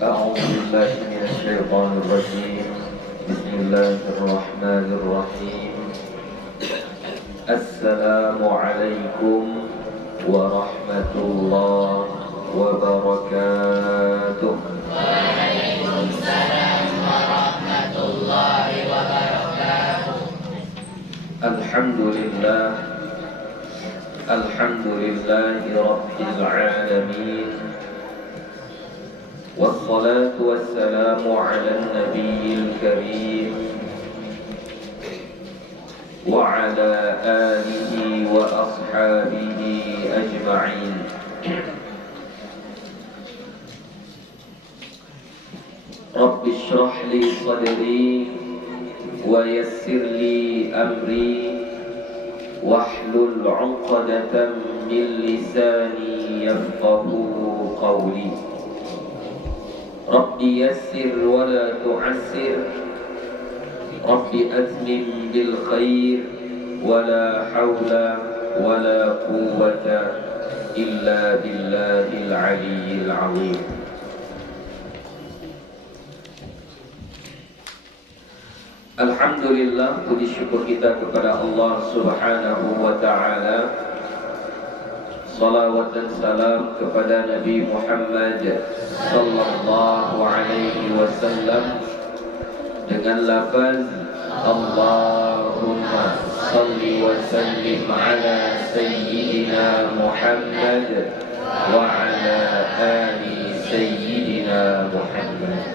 أعوذ بالله من الشيطان الرجيم. بسم الله الرحمن الرحيم. السلام عليكم ورحمة الله وبركاته. وعليكم السلام ورحمة الله وبركاته. الحمد لله رب العالمين، والصلاة والسلام على النبي الكريم وعلى آله وأصحابه أجمعين. رب اشرح لي صدري ويسر لي أمري واحلل عقدة من لساني يفقه قولي. رب يسر ولا تعسر، رب أتمم بالخير، ولا حول ولا قوة إلا بالله العلي العظيم. Alhamdulillah, puji syukur kita kepada Allah Subhanahu wa ta'ala. Salawat dan salam kepada Nabi Muhammad sallallahu alaihi wasallam dengan lafaz Allahumma salli wa sallim ala sayyidina Muhammad wa ala ali sayyidina Muhammad.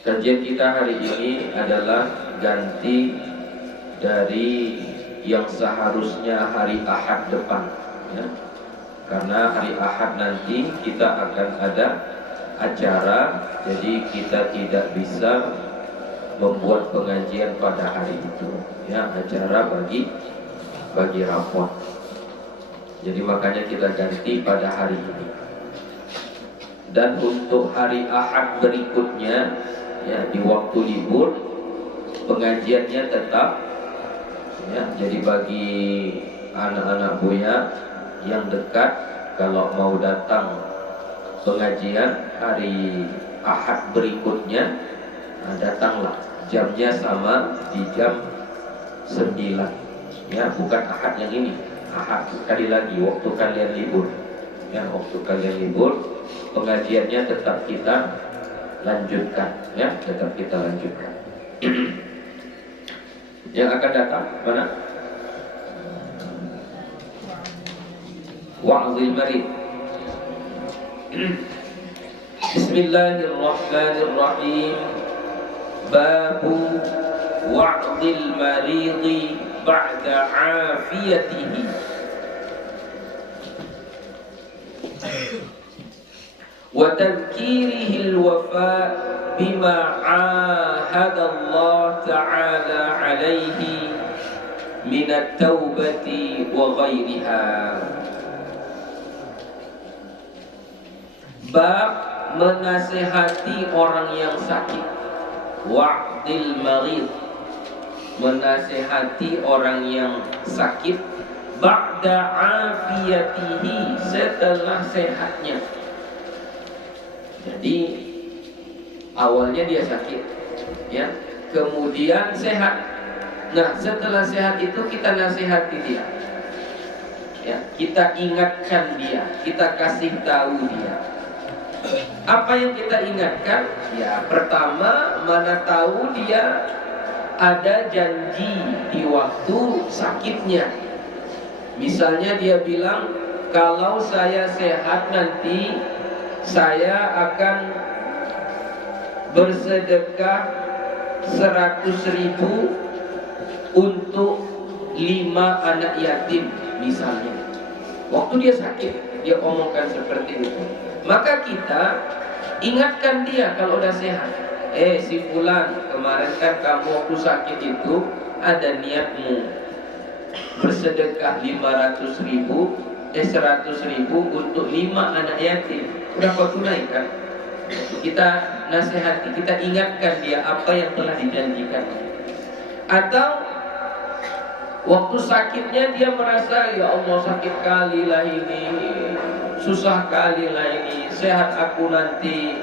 Kajian kita hari ini adalah ganti dari yang seharusnya hari Ahad depan, ya. Karena hari Ahad nanti kita akan ada acara, jadi kita tidak bisa membuat pengajian pada hari itu, ya, acara bagi rapot. Jadi makanya kita ganti pada hari ini. Dan untuk hari Ahad berikutnya, ya, di waktu libur pengajiannya tetap, ya, jadi bagi anak-anak Buya yang dekat, kalau mau datang pengajian hari Ahad berikutnya, datanglah. Jamnya sama di jam 9, ya, bukan Ahad yang ini. Ahad sekali lagi waktu kalian libur, ya, waktu kalian libur pengajiannya tetap kita lanjutkan, ya, tetap kita lanjutkan. Yang akan datang mana? Wa'zil marid. Bismillahirrahmanirrahim. Babu wa'zil maridi ba'da 'afiyatihi. Wa tadhkirihi al-wafa' بما عاهد الله تعالى عليه من التوبة وغيرها. Bab menasehati orang yang sakit. Wa'dil marid, menasehati orang yang sakit. Ba'da afiyatihi, setelah sehatnya. Jadi awalnya dia sakit, ya, kemudian sehat. Nah, setelah sehat itu kita nasihati dia, ya, kita ingatkan dia, kita kasih tahu dia. Apa yang kita ingatkan? Ya, pertama, mana tahu dia ada janji di waktu sakitnya. Misalnya dia bilang, kalau saya sehat nanti saya akan bersedekah 100.000 untuk 5 anak yatim misalnya. Waktu dia sakit, dia omongkan seperti itu. Maka kita ingatkan dia kalau udah sehat. Si fulan, kemarin kan kamu waktu sakit itu ada niatmu bersedekah 100.000 untuk 5 anak yatim. Udah kau tunaikan? Kita nasihati, kita ingatkan dia apa yang telah dijanjikan. Atau waktu sakitnya dia merasa, ya Allah sakit kali lah ini, susah kali lah ini, sehat aku nanti,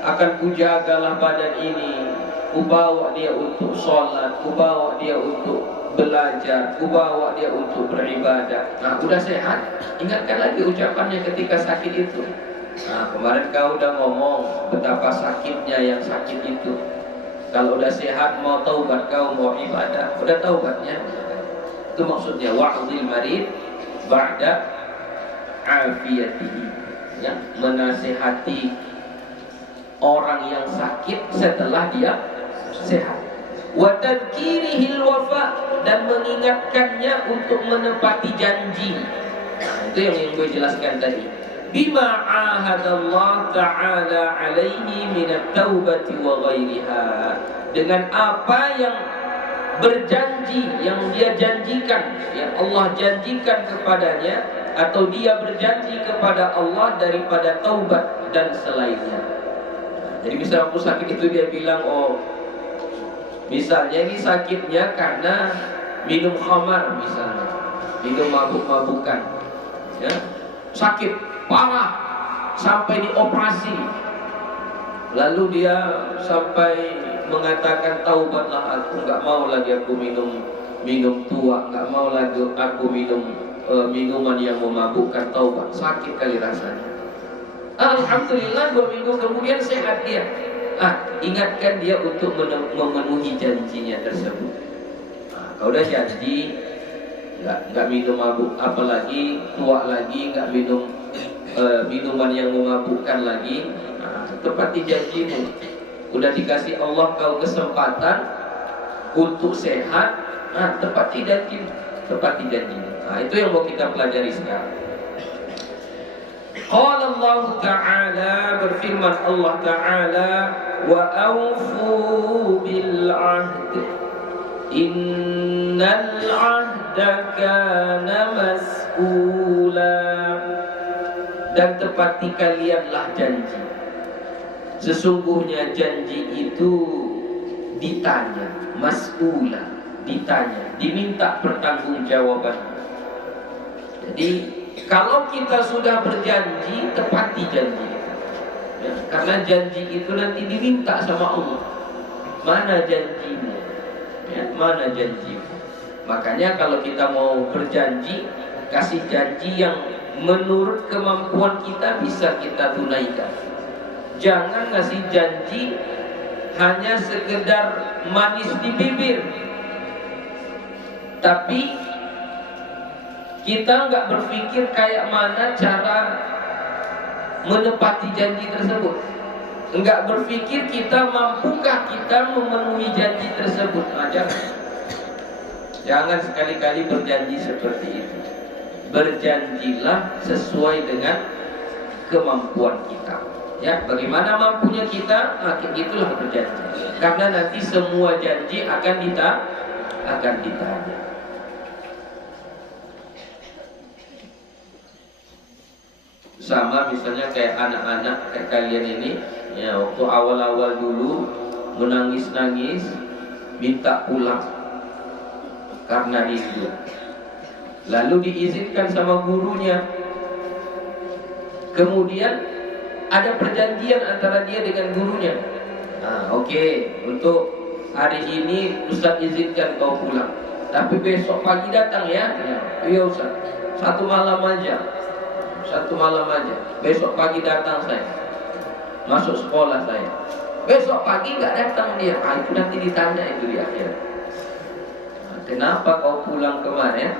akan kujagalah badan ini, kubawa dia untuk sholat, kubawa dia untuk belajar, kubawa dia untuk beribadah. Nah, udah sehat, ingatkan lagi ucapannya ketika sakit itu. Nah, kemarin kau udah ngomong betapa sakitnya yang sakit itu. Kalau udah sehat mau taubat, kau mau ibadah, udah taubatnya. Itu maksudnya wa'dil marid ba'da afiyatihi, ya, menasihati orang yang sakit setelah dia sehat. Wa tadhkirihil wafa, dan mengingatkannya untuk menepati janji. Nah, itu yang gue jelaskan tadi. Bima ahadallah ta'ala alaihi minat taubati wa ghairiha, dengan apa yang berjanji, yang dia janjikan, yang Allah janjikan kepadanya, atau dia berjanji kepada Allah daripada taubat dan selainnya. Jadi misalnya waktu sakit itu dia bilang, oh misalnya ini sakitnya karena minum khamar, misalnya minum mabuk-mabukan, ya, sakit parah sampai dioperasi, lalu dia sampai mengatakan taubatlah aku, nggak mau lagi aku minum tua, nggak mau lagi aku minum minuman yang memabukkan, taubat. Sakit kali rasanya, alhamdulillah 2 minggu kemudian sehat dia. Ingatkan dia untuk memenuhi janjinya tersebut. Kalau udah janji nggak minum mabuk, apalagi tua lagi, nggak minum minuman yang memabukkan lagi, tepati janjimu. Udah dikasih Allah kau kesempatan untuk sehat, tepati janji, tepati janji. Itu yang mau kita pelajari sekarang. Qala Allah Ta'ala, berfirman Allah Ta'ala, wa awfu bil ahd innal ahda kana mas'ula, dan tepati kalianlah janji. Sesungguhnya janji itu ditanya, mas'ula, ditanya, diminta pertanggungjawaban. Jadi kalau kita sudah berjanji, tepati janji itu, ya, karena janji itu nanti diminta sama Allah. Mana janjimu? Ya, mana janjimu? Makanya kalau kita mau berjanji, kasih janji yang menurut kemampuan kita bisa kita tunaikan. Jangan ngasih janji hanya sekedar manis di bibir, tapi kita nggak berpikir kayak mana cara menepati janji tersebut. Nggak berpikir kita mampukah kita memenuhi janji tersebut. Jangan sekali-kali berjanji seperti itu. Berjanjilah sesuai dengan kemampuan kita. Ya, bagaimana mampunya kita, itulah berjanji. Karena nanti semua janji akan ditanya. Sama misalnya kayak anak-anak kayak kalian ini, ya, waktu awal-awal dulu menangis-nangis minta pulang karena rindu, lalu diizinkan sama gurunya, kemudian ada perjanjian antara dia dengan gurunya. Oke, untuk hari ini Ustaz izinkan kau pulang, tapi besok pagi datang ya. Iya Ustaz, satu malam aja, besok pagi datang saya, masuk sekolah saya. Besok pagi nggak datang dia, itu nanti ditanya itu di akhir. Kenapa kau pulang kemarin?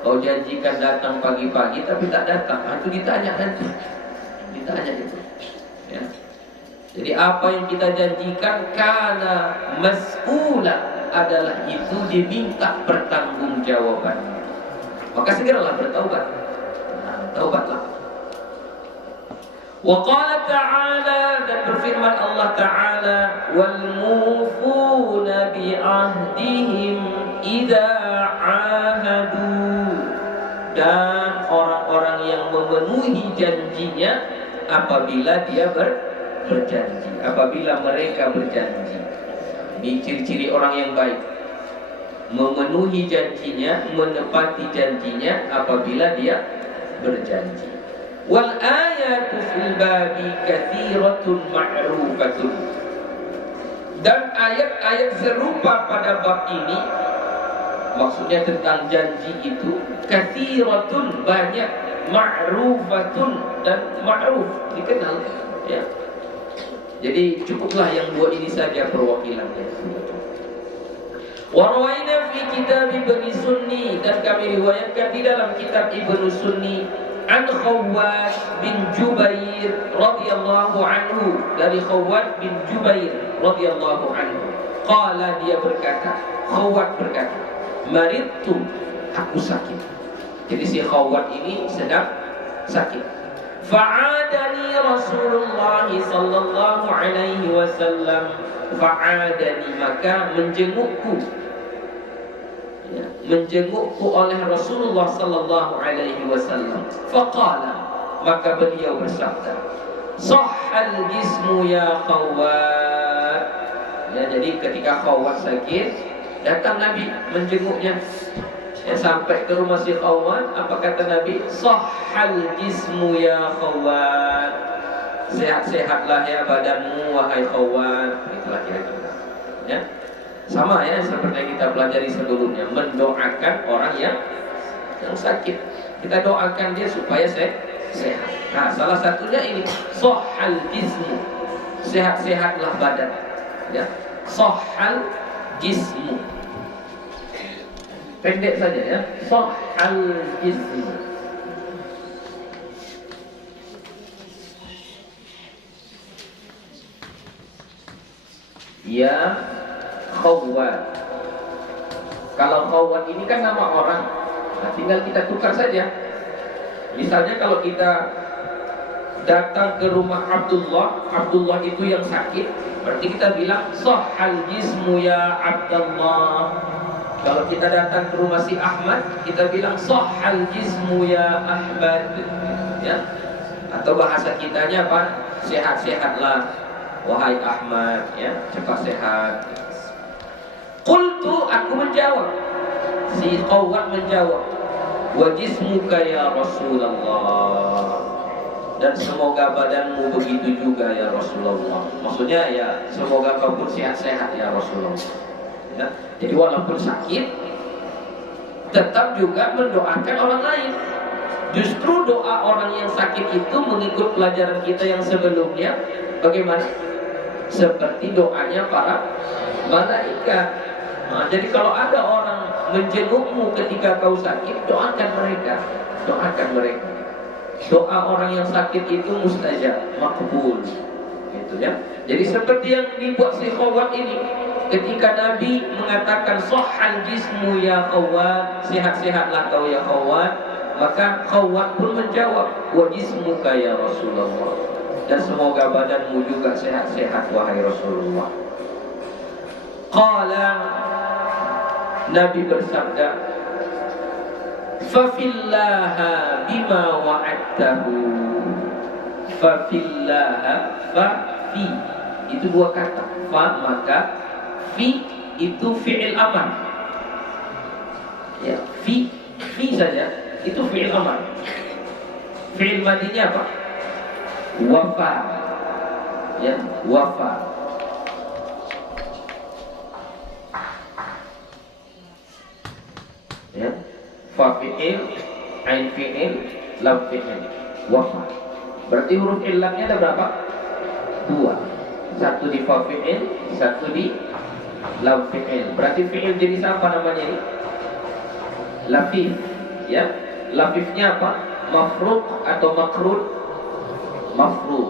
Kau janjikan datang pagi-pagi tapi tak datang. Itu ditanya nanti, ditanya itu. Ya. Jadi apa yang kita janjikan karena mas'ula adalah itu diminta pertanggungjawaban. Maka segeralah bertaubat. Taubatlah. Wa qala ta'ala, dan berfirman Allah Ta'ala, wal mufuna bi ahdihim idza ahadu, dan orang-orang yang memenuhi janjinya apabila dia berjanji, apabila mereka berjanji. Ini ciri-ciri orang yang baik, memenuhi janjinya, menepati janjinya apabila dia berjanji. Wal ayatu fil babi katsiratun ma'rufatun. Dan ayat-ayat serupa pada bab ini, maksudnya tentang janji itu, katsiratun, banyak, ma'rufatun, dan ma'ruf, dikenal, ya. Jadi cukuplah yang dua ini saja perwakilannya. Warwaina fi kitab Ibnu Sunni, dan kami riwayatkan di dalam kitab Ibnu Sunni an Khawwat bin Jubair radhiyallahu anhu, dari Khawwat bin Jubair radhiyallahu anhu. Qala, dia berkata, Khawwat berkata, maridtu, aku sakit. Jadi si Khawwat ini sedang sakit. Fa'adani Rasulullah sallallahu alaihi wasallam, fa'adani, maka menjengukku, ya, menjengukku oleh Rasulullah sallallahu alaihi wasallam. Faqala, maka beliau bersabda, sahhal jismu ya Khawwat. Ya, jadi ketika Khawwat sakit, datang Nabi menjenguknya. Ya, sampai ke rumah si Khawwat, apa kata Nabi? Sahhal jismu ya Khawwat, sehat-sehatlah ya badanmu wahai Khawwat. Itulah kira-kira, ya. Sama ya seperti yang kita pelajari sebelumnya, mendoakan orang yang sakit. Kita doakan dia supaya sehat. Nah, salah satunya ini, sahhal jismu, sehat-sehatlah badan, ya. Sahhal jismu, pendek saja ya, sahhal jismu. Ya Khawwat. Kalau Khawwat ini kan nama orang, nah tinggal kita tukar saja. Misalnya kalau kita datang ke rumah Abdullah itu yang sakit, berarti kita bilang sahhal jismu ya Abdullah. Kalau kita datang ke rumah si Ahmad, kita bilang sahhal jismu ya Ahmad, ya. Atau bahasa kitanya apa? Sehat-sehatlah wahai Ahmad, ya, cepat sehat. Qultu, aku menjawab. Si Khawwat menjawab, wa jismuka ya Rasulullah, dan semoga badanmu begitu juga ya Rasulullah. Maksudnya ya semoga kau pun sehat-sehat ya Rasulullah, ya. Jadi walaupun sakit, tetap juga mendoakan orang lain. Justru doa orang yang sakit itu mengikut pelajaran kita yang sebelumnya. Bagaimana? Seperti doanya para malaikat. Nah, jadi kalau ada orang menjengukmu ketika kau sakit, doakan mereka. Doakan mereka. Doa orang yang sakit itu mustajab, makbul, gitu ya. Jadi seperti yang dibuat si Khawwat ini, ketika Nabi mengatakan sahhal jismu ya Khawwat, sehat-sehatlah kau ya Khawwat, maka Khawwat pun menjawab, wa jismuka ya Rasulullah, dan semoga badanmu juga sehat-sehat wahai Rasulullah. Qala, Nabi bersabda, fafillaha bima wa'adtahu. Fafillaha, fa, fi, itu dua kata. Fa, maka fi itu fi'il amar, ya. Fi saja itu fi'il amar. Fi'il madinya apa? Wafa, ya, wafa. Ya, fa fi'il, ain fi'il, lam fi'il, wafa. Berarti huruf illatnya ada berapa? Dua. Satu di fa fi'il, satu di lam fi'il. Berarti fi'il jenis apa namanya ini? Lafif, ya. Lafifnya apa? Mafruq atau makrud? Mafruq,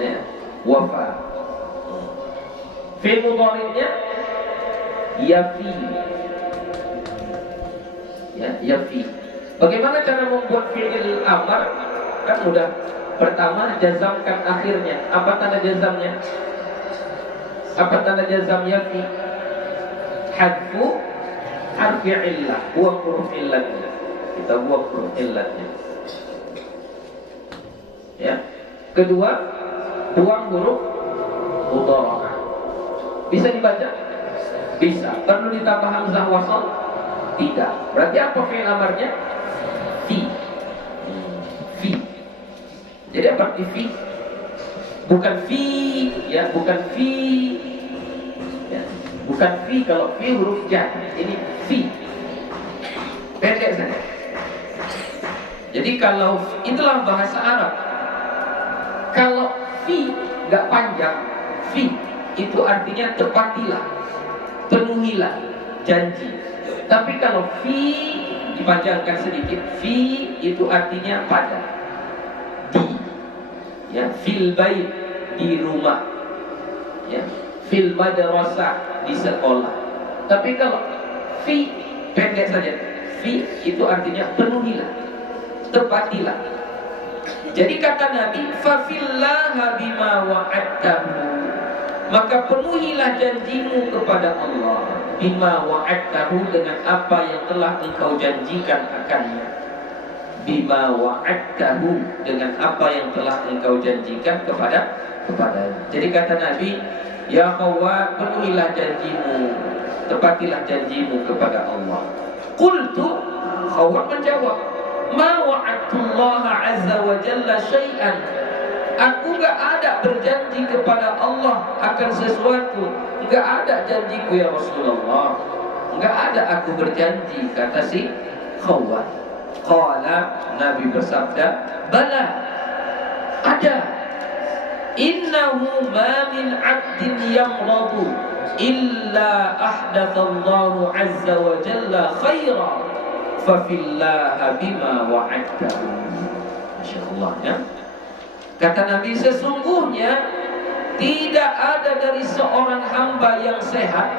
ya. Wafa. Fi'il mudhari'nya yafi, ya, yafi. Bagaimana cara membuat fi'il amar? Kan mudah. Pertama, jazamkan akhirnya. Apa tanda jazamnya? Apa tanda jazam yafi? Hadfu harfi illah, buang huruf illatnya. Kita buang huruf illatnya, ya. Kedua, buang huruf mudhara'ah. Bisa dibaca? Bisa. Perlu ditambah hamzah wasal? Tidak. Berarti apa fi'il amarnya? Fi. Fi. Jadi apa arti fi? Bukan fi, ya, bukan fi, ya, bukan fi. Kalau fi huruf jar, ini fi, pendek saja. Jadi kalau itulah bahasa Arab. Kalau fi nggak panjang, fi itu artinya tepatilah, penuhilah janji. Tapi kalau fi dipanjangkan sedikit, fi itu artinya pada, di, ya, fil bait, di rumah, ya, fil madrasah, di sekolah. Tapi kalau fi pendek saja, fi itu artinya penuhilah, tepatilah. Jadi kata Nabi, fafillaha bima wa'adtahu, maka penuhilah janjimu kepada Allah, bima wa'adtahu, dengan apa yang telah engkau janjikan akannya. Bima wa'adtahu, dengan apa yang telah engkau janjikan kepadanya. Jadi kata Nabi, ya Khawwat, penuhilah janjimu, tepatilah janjimu kepada Allah. Qultu, Khawwat menjawab, ma wa'adtullaha azza wa jalla syai'an, aku gak ada berjanji kepada Allah akan sesuatu, gak ada janjiku ya Rasulullah, gak ada aku berjanji, kata si Khawwat. Qala, Nabi bersabda, bala, ada. Innahu ma min 'abdin yamradu illa ahdatsallahu azza wa jalla khairan fafillaha bima wa'adtahu. Masyaallah, ya. Kata Nabi, sesungguhnya tidak ada dari seorang hamba yang sehat,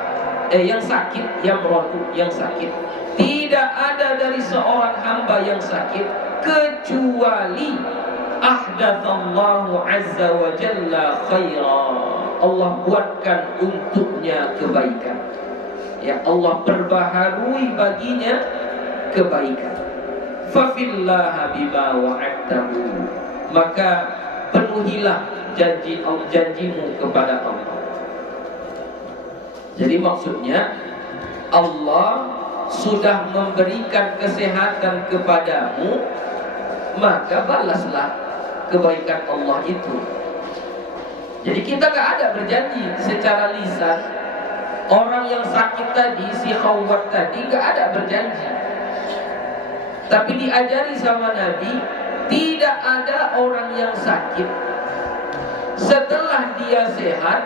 yang sakit, yang sakit. Tidak ada dari seorang hamba yang sakit kecuali ahdatsallahu azza wa jalla khairan, Allah buatkan untuknya kebaikan. Ya, Allah perbaharui baginya kebaikan. Fafillaha bima wa'adtahu, maka penuhilah janjimu kepada Allah. Jadi maksudnya Allah sudah memberikan kesehatan kepadamu, maka balaslah kebaikan Allah itu. Jadi kita gak ada berjanji secara lisan. Orang yang sakit tadi, si Khawwat tadi, gak ada berjanji. Tapi diajari sama Nabi, tidak ada orang yang sakit setelah dia sehat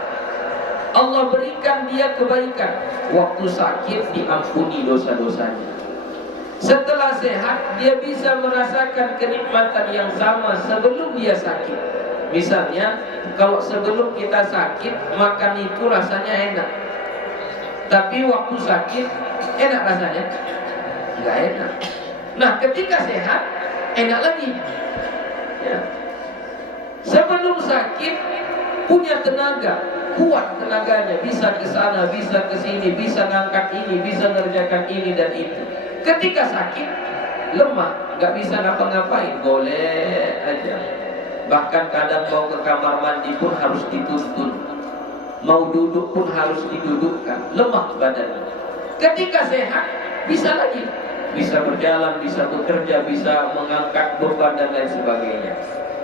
Allah berikan dia kebaikan. Waktu sakit diampuni dosa-dosanya. Setelah sehat dia bisa merasakan kenikmatan yang sama sebelum dia sakit. Misalnya kalau sebelum kita sakit makan itu rasanya enak, tapi waktu sakit enak rasanya? Enggak enak. Nah ketika sehat enak lagi ya. Sebelum sakit punya tenaga, kuat tenaganya, bisa ke sana, bisa ke sini, bisa ngangkat ini, bisa ngerjakan ini dan itu. Ketika sakit lemah, nggak bisa ngapa-ngapain, boleh aja. Bahkan kadang mau ke kamar mandi pun harus dituntun, mau duduk pun harus didudukkan, lemah badannya. Ketika sehat bisa lagi, bisa berjalan, bisa bekerja, bisa mengangkat beban dan lain sebagainya.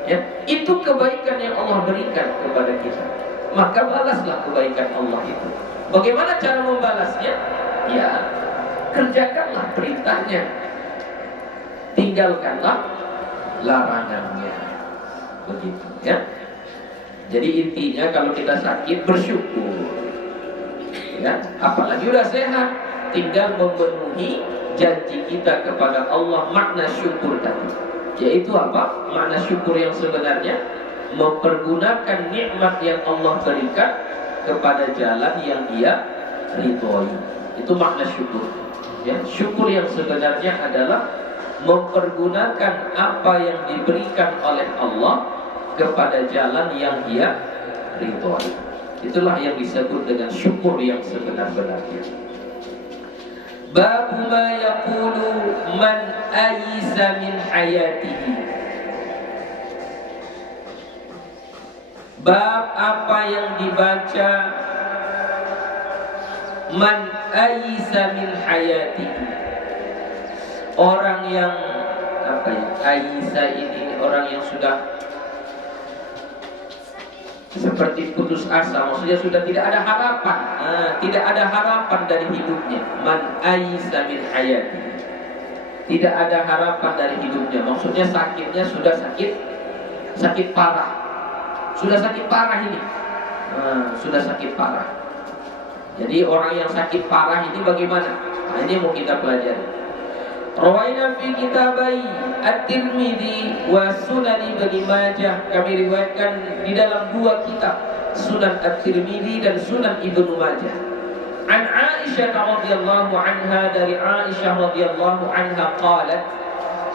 Ya, itu kebaikan yang Allah berikan kepada kita. Maka balaslah kebaikan Allah itu. Bagaimana cara membalasnya? Ya, kerjakanlah perintahnya, tinggalkanlah larangannya. Begitu ya. Jadi intinya kalau kita sakit bersyukur. Ya, apalagi udah sehat, tinggal memenuhi janji kita kepada Allah. Makna syukur tadi yaitu apa? Makna syukur yang sebenarnya mempergunakan nikmat yang Allah berikan kepada jalan yang Dia ridhoi. Itu makna syukur. Ya, syukur yang sebenarnya adalah mempergunakan apa yang diberikan oleh Allah kepada jalan yang Dia ridhoi. Itulah yang disebut dengan syukur yang sebenar-benarnya. Bab ma yaqulu man ayisa min hayatihi. Bab apa yang dibaca man ayisa min hayatihi. Orang yang apa ya? Ayisa ini orang yang sudah seperti putus asa, maksudnya sudah tidak ada harapan, tidak ada harapan dari hidupnya. Man aisa min hayati, tidak ada harapan dari hidupnya, maksudnya sakitnya sudah sakit parah, sudah sakit parah ini, sudah sakit parah. Jadi orang yang sakit parah ini bagaimana? Nah, ini mau kita pelajari. Rawaina fi kitabai At-Tirmidzi wa Sunan Ibnu Majah. Kami riwayatkan di dalam dua kitab, Sunan At-Tirmidzi dan Sunan Ibnu Majah. An Aisyah radhiyallahu anha, dari Aisyah radhiyallahu anha qalat,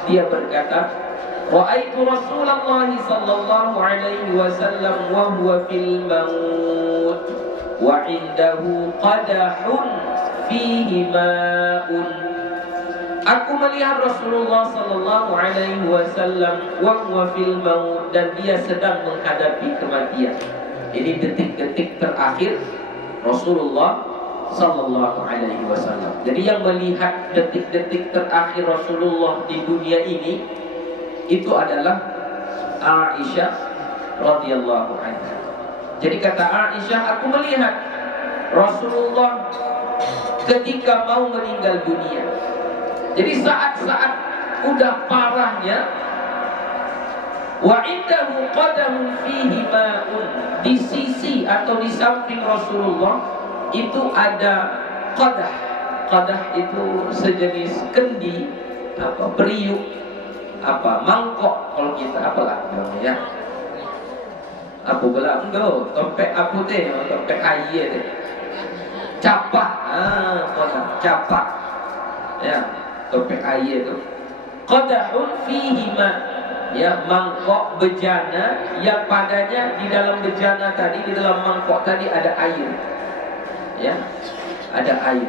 dia berkata, ra'aitu Rasulullah sallallahu alaihi wasallam wa huwa fil maut wa 'indahu qadahun fihi ma'un. Aku melihat Rasulullah sallallahu alaihi wasallam wa huwa fil maut, dan dia sedang menghadapi kematian. Ini detik-detik terakhir Rasulullah sallallahu alaihi wasallam. Jadi yang melihat detik-detik terakhir Rasulullah di dunia ini itu adalah Aisyah radhiyallahu anha. Jadi kata Aisyah, aku melihat Rasulullah ketika mau meninggal dunia. Jadi saat-saat udah parahnya, wa indahu qadamun fihi ma'un, di sisi atau di samping Rasulullah itu ada qadah. Qadah itu sejenis kendi, periuk, mangkok kalau kita apalah namanya ya. Apa pula enggak, topek apa teh, topek air teh. Capak, qadah, capak. Ya. Topek air itu qadahun fihi ma, ya, mangkok bejana yang padanya di dalam bejana tadi, di dalam mangkok tadi ada air, ya, ada air.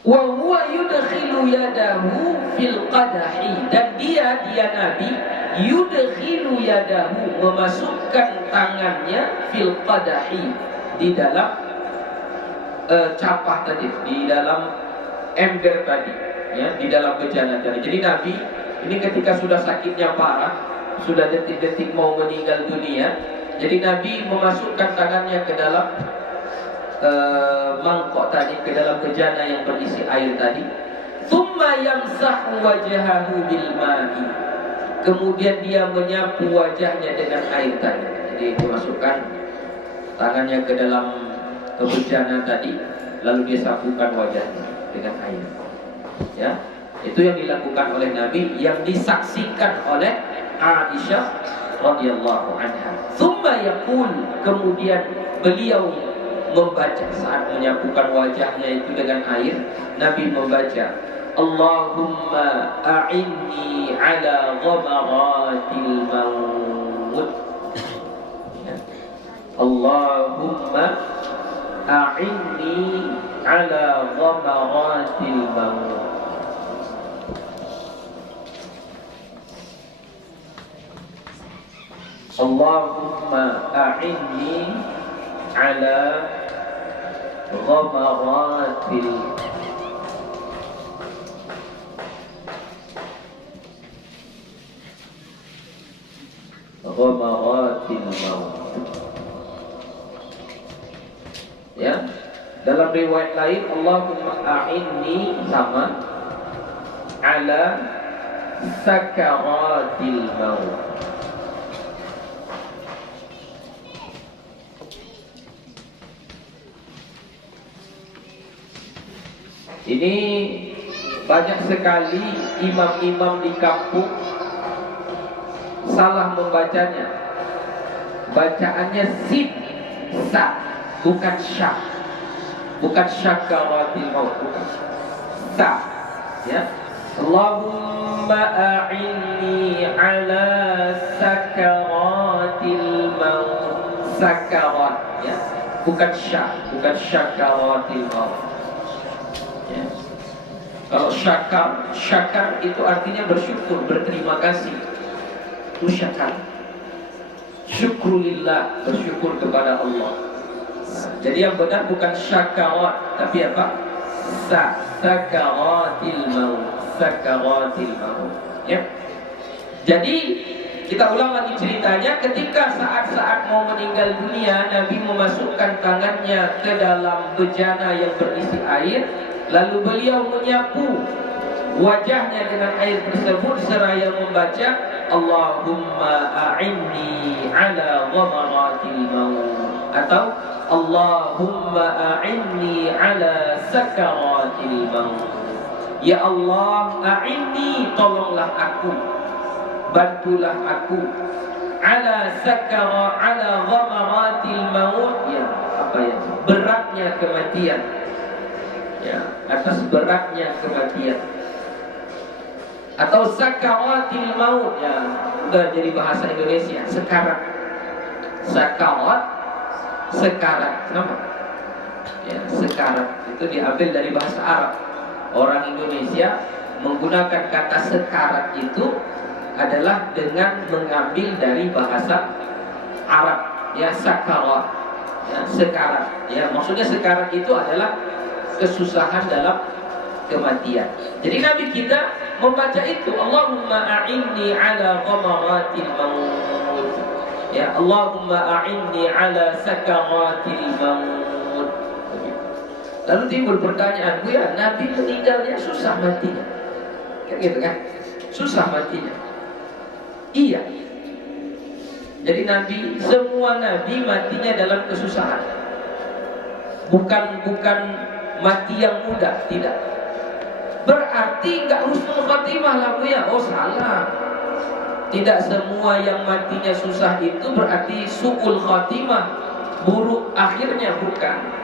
Wa huwa yudkhilu yadahu fil qadahi, dan dia Nabi yudkhilu yadahu, memasukkan tangannya fil qadahi, di dalam capah tadi, di dalam ember tadi, ya, di dalam bejana tadi. Jadi Nabi ini ketika sudah sakitnya parah, sudah detik-detik mau meninggal dunia, jadi Nabi memasukkan tangannya ke dalam mangkok tadi, ke dalam bejana yang berisi air tadi. Tsumma yamsahu wajhahu bil ma'i, kemudian dia menyapu wajahnya dengan air tadi. Jadi dimasukkan tangannya ke dalam bejana tadi, lalu dia sapukan wajahnya dengan air. Ya, itu yang dilakukan oleh Nabi, yang disaksikan oleh Aisyah radhiyallahu anha. Tsumma yaqul, kemudian beliau membaca saat menyapukan wajahnya itu dengan air. Nabi membaca, Allahumma a'inni ala ghamaratil maut. Ya. Allahumma a'inni ala ghamaratil maut. Allahumma a'inni ala ghamaratil maut. Ya, dalam riwayat lain Allahumma a'inni sama ala sakaratil maut. Ini banyak sekali imam-imam di kampung salah membacanya. Bacaannya sin, sa, bukan syah, bukan syakaratil maut, bukan sa, ya. Allahumma a'inni ala sakaratil maut, sakarat, ya, bukan syah, bukan syakaratil maut, ya. Kalau syakar itu artinya bersyukur, berterima kasih, itu syakar. Syukurillah, bersyukur kepada Allah. Jadi yang benar bukan syakarat, tapi apa? Sakaratil maut, sakaratil maut. Ya. Jadi Kita ulang lagi ceritanya. Ketika saat-saat mau meninggal dunia, Nabi memasukkan tangannya ke dalam bejana yang berisi air, lalu beliau menyapu wajahnya dengan air tersebut seraya membaca, Allahumma a'inni ala ghamaratil maut, atau Allahumma a'inni ala sakaratil maut. Ya Allah, a'inni, tolonglah aku, bantulah aku, ala ghamaratil maut, ya, apa ya, beratnya kematian, ya, atas beratnya kematian, atau sakaratil maut, ya, udah jadi bahasa Indonesia, sekarat, sakarat, sekarat, kenapa? Ya, sekarat itu diambil dari bahasa Arab. Orang Indonesia menggunakan kata sekarat itu adalah dengan mengambil dari bahasa Arab, ya, sakarat, ya, sekarat, ya, maksudnya sekarat itu adalah kesusahan dalam kematian. Jadi Nabi kita membaca itu, Allahumma a'inni ala ghamaratil maut, ya, Allahumma a'inni ala sakaratil maut. Lalu timbul pertanyaan, ya, Nabi meninggalnya susah matinya, kan gitu kan, susah matinya. Iya. Jadi semua nabi matinya dalam kesusahan. Bukan mati yang mudah, tidak. Berarti enggak husnul khatimah lah Bu ya. Oh, salah. Tidak semua yang matinya susah itu berarti su'ul khatimah, buruk akhirnya, bukan.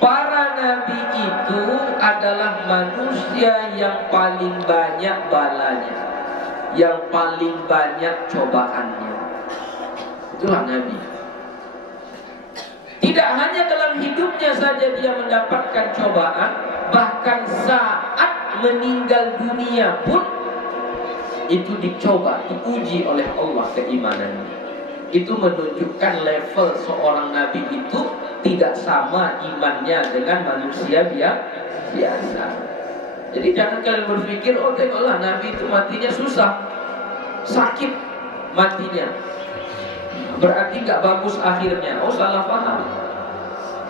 Para nabi itu adalah manusia yang paling banyak balanya, yang paling banyak cobaannya. Itulah Nabi. Tidak hanya dalam hidupnya saja dia mendapatkan cobaan, bahkan saat meninggal dunia pun itu dicoba, diuji oleh Allah keimanannya. Itu menunjukkan level seorang Nabi itu tidak sama imannya dengan manusia biasa. Jadi jangan kalian berpikir, oh tengoklah Nabi itu matinya susah, sakit matinya, berarti gak bagus akhirnya. Oh, salah paham.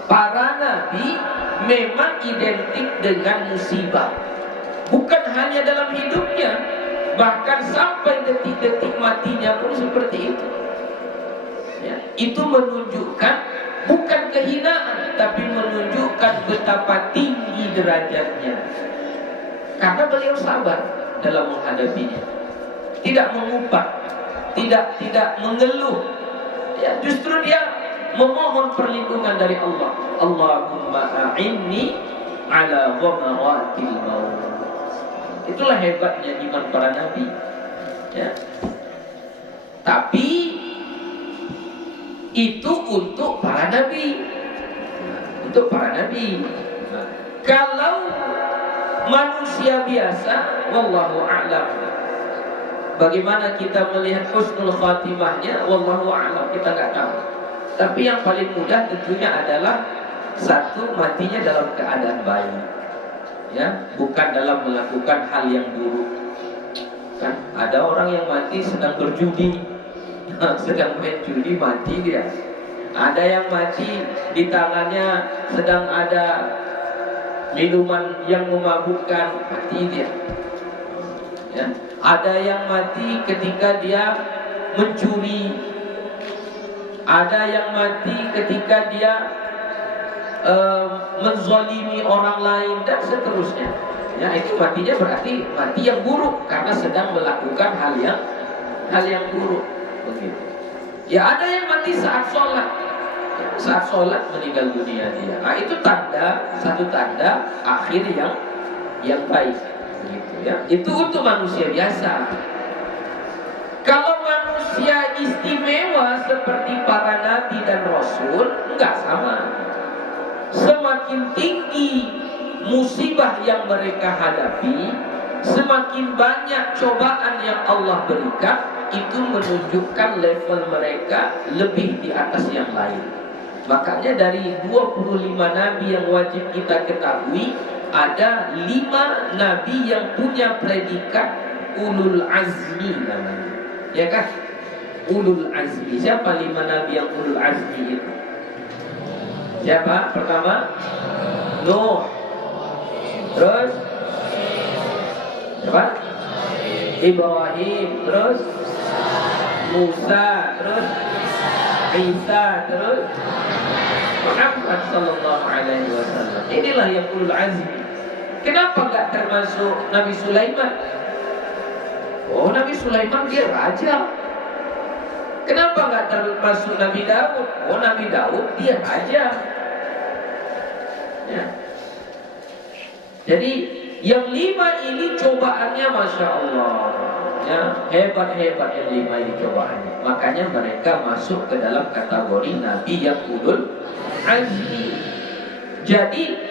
Para Nabi memang identik dengan musibah, bukan hanya dalam hidupnya, bahkan sampai detik-detik matinya pun seperti itu, ya. Itu menunjukkan bukan kehinaan, tapi menunjukkan betapa tinggi derajatnya. Karena beliau sabar dalam menghadapinya, tidak mengumpat, tidak mengeluh, ya, justru dia memohon perlindungan dari Allah. Allahumma a'inni ala ghamaratil maut. Itulah hebatnya iman para nabi, ya. Tapi itu untuk para nabi, untuk para nabi. Kalau manusia biasa, wallahu a'lam, bagaimana kita melihat husnul khatimahnya, wallahu a'lam, kita nggak tahu. Tapi yang paling mudah tentunya adalah satu, matinya dalam keadaan baik, ya, bukan dalam melakukan hal yang buruk. Kan ada orang yang mati sedang berjudi, sedang main judi, mati dia. Ada yang mati di tangannya sedang ada minuman yang memabukkan, mati dia, ya. Ada yang mati ketika dia mencuri, ada yang mati ketika dia menzalimi orang lain, dan seterusnya, ya. Itu matinya berarti mati yang buruk karena sedang melakukan hal yang buruk, begitu. Ya, ada yang mati saat sholat, saat sholat meninggal dunia dia. Nah, itu satu tanda akhir yang baik, begitu, ya. Itu untuk manusia biasa. Kalau manusia istimewa seperti para nabi dan rasul, enggak sama. Semakin tinggi musibah yang mereka hadapi, semakin banyak cobaan yang Allah berikan, itu menunjukkan level mereka lebih di atas yang lain. Makanya dari 25 nabi yang wajib kita ketahui, ada 5 nabi yang punya predikat ulul azmi namanya. ya kan? Ulul azmi. Siapa 5 nabi yang ulul azmi itu? Siapa? Pertama Nuh. Terus siapa? Ibrahim. Terus Musa. Terus Isa. Terus Muhammad sallallahu alaihi wasallam. Inilah yang ulul azmi. Kenapa enggak termasuk Nabi Sulaiman? Oh, Nabi Sulaiman dia raja. Kenapa enggak termasuk Nabi Daud? Oh, Nabi Daud dia raja. Ya. Jadi yang 5 ini cobaannya Masya Allah, ya, hebat-hebat yang 5 ini cobaannya. Makanya mereka masuk ke dalam kategori Nabi yang ulul azmi. Jadi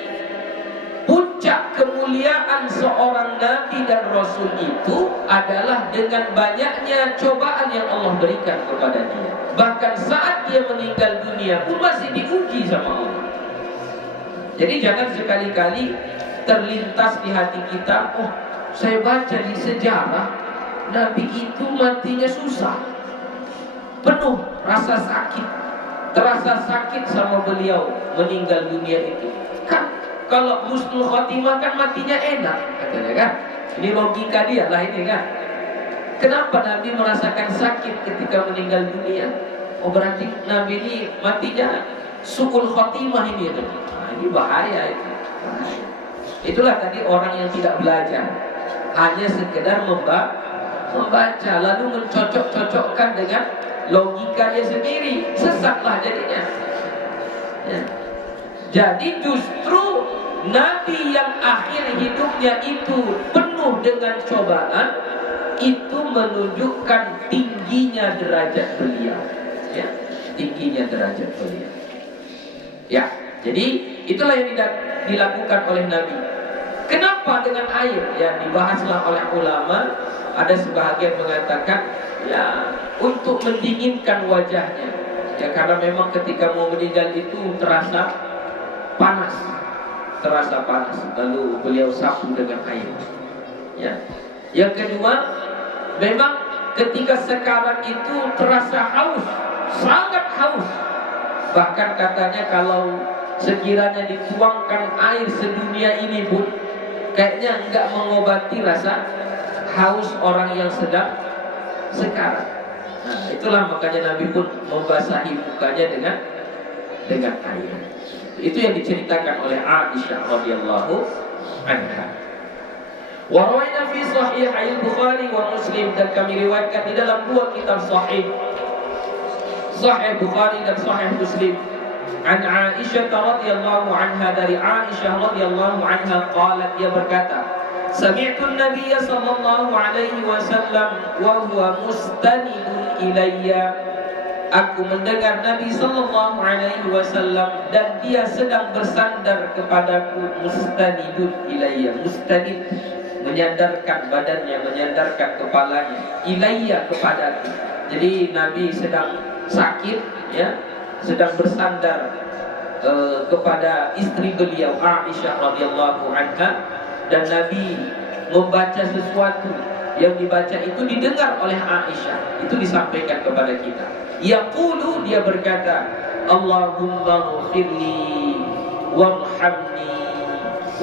puncak kemuliaan seorang Nabi dan Rasul itu adalah dengan banyaknya cobaan yang Allah berikan kepada dia. Bahkan saat dia meninggal dunia pun masih diuji sama Allah. Jadi jangan sekali-kali terlintas di hati kita, oh saya baca di sejarah Nabi itu matinya susah, penuh rasa sakit, terasa sakit sama beliau meninggal dunia itu. Kan kalau husnul khotimah kan matinya enak, katanya kan. Ini logika dia lah ini kan. Kenapa Nabi merasakan sakit ketika meninggal dunia? Oh berarti Nabi ini matinya su'ul khotimah ini. Nah, ini bahaya itu. Itulah tadi orang yang tidak belajar, hanya sekedar membaca lalu mencocok-cocokkan dengan logikanya sendiri, sesatlah jadinya. Ya. Jadi justru Nabi yang akhir hidupnya itu penuh dengan cobaan itu menunjukkan tingginya derajat beliau, ya, tingginya derajat beliau. Ya, jadi itulah yang dilakukan oleh Nabi. Kenapa dengan air? Ya, dibahaslah oleh ulama. Ada sebahagian mengatakan, ya, untuk mendinginkan wajahnya. Ya, karena memang ketika mau meninggal itu terasa panas, lalu beliau sapu dengan air. Ya. Yang kedua, memang ketika sekarang itu terasa haus, sangat haus. Bahkan katanya kalau sekiranya dituangkan air sedunia ini pun kayaknya enggak mengobati rasa haus orang yang sedang sekarang. Nah, itulah makanya Nabi pun membasahi mukanya dengan air. Itu yang diceritakan oleh Aisyah radhiyallahu anha. Wa rawaina fi sahih al-Bukhari wa Muslim, dan kami riwayatkan di dalam 2 kitab sahih, Sahih Bukhari dan Sahih Muslim, an Aisyah radhiyallahu anha, dari Aisyah radhiyallahu anha qalat, dia berkata, sami'tu an-nabiy sallallahu alaihi wasallam wa huwa mustanidun ilayya, aku mendengar Nabi sallallahu alaihi wasallam dan dia sedang bersandar kepadaku. Mustanidun ilayya, mustanid menyandarkan badannya, menyandarkan kepalanya, ilayya kepadaku. Jadi Nabi sedang sakit, ya, sedang bersandar kepada istri beliau Aisyah radhiyallahu anha, dan Nabi membaca sesuatu yang dibaca itu didengar oleh Aisyah, itu disampaikan kepada kita. Yaqulu, dia berkata, Allahumma ghfirli warhamni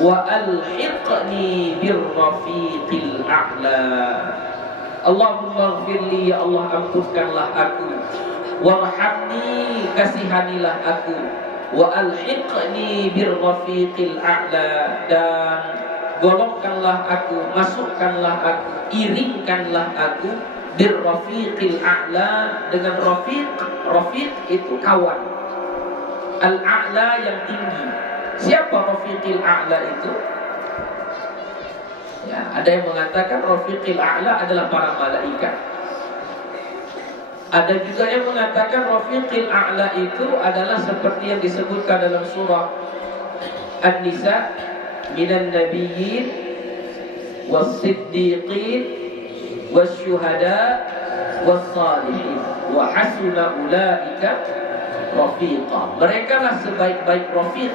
wa alhiqni birrafiqil a'la. Allahumma ghfirli, ya Allah ampunkanlah aku, warhamni, kasihanilah aku, wa alhiqni birrafiqil a'la, dan golongkanlah aku, masukkanlah aku, iringkanlah aku birrafiqil a'la, dengan rafiq. Rafiq itu kawan, al-a'la yang tinggi. Siapa rafiqil a'la itu? Ya, ada yang mengatakan rafiqil a'la adalah para malaikat. Ada juga yang mengatakan rafiqil a'la itu adalah seperti yang disebutkan dalam surah An-Nisa, minan nabiyyin was-siddiqin wasyuhada was-salihin wa hasuna ulaika rafiqa. Mereka lah sebaik-baik rafiq,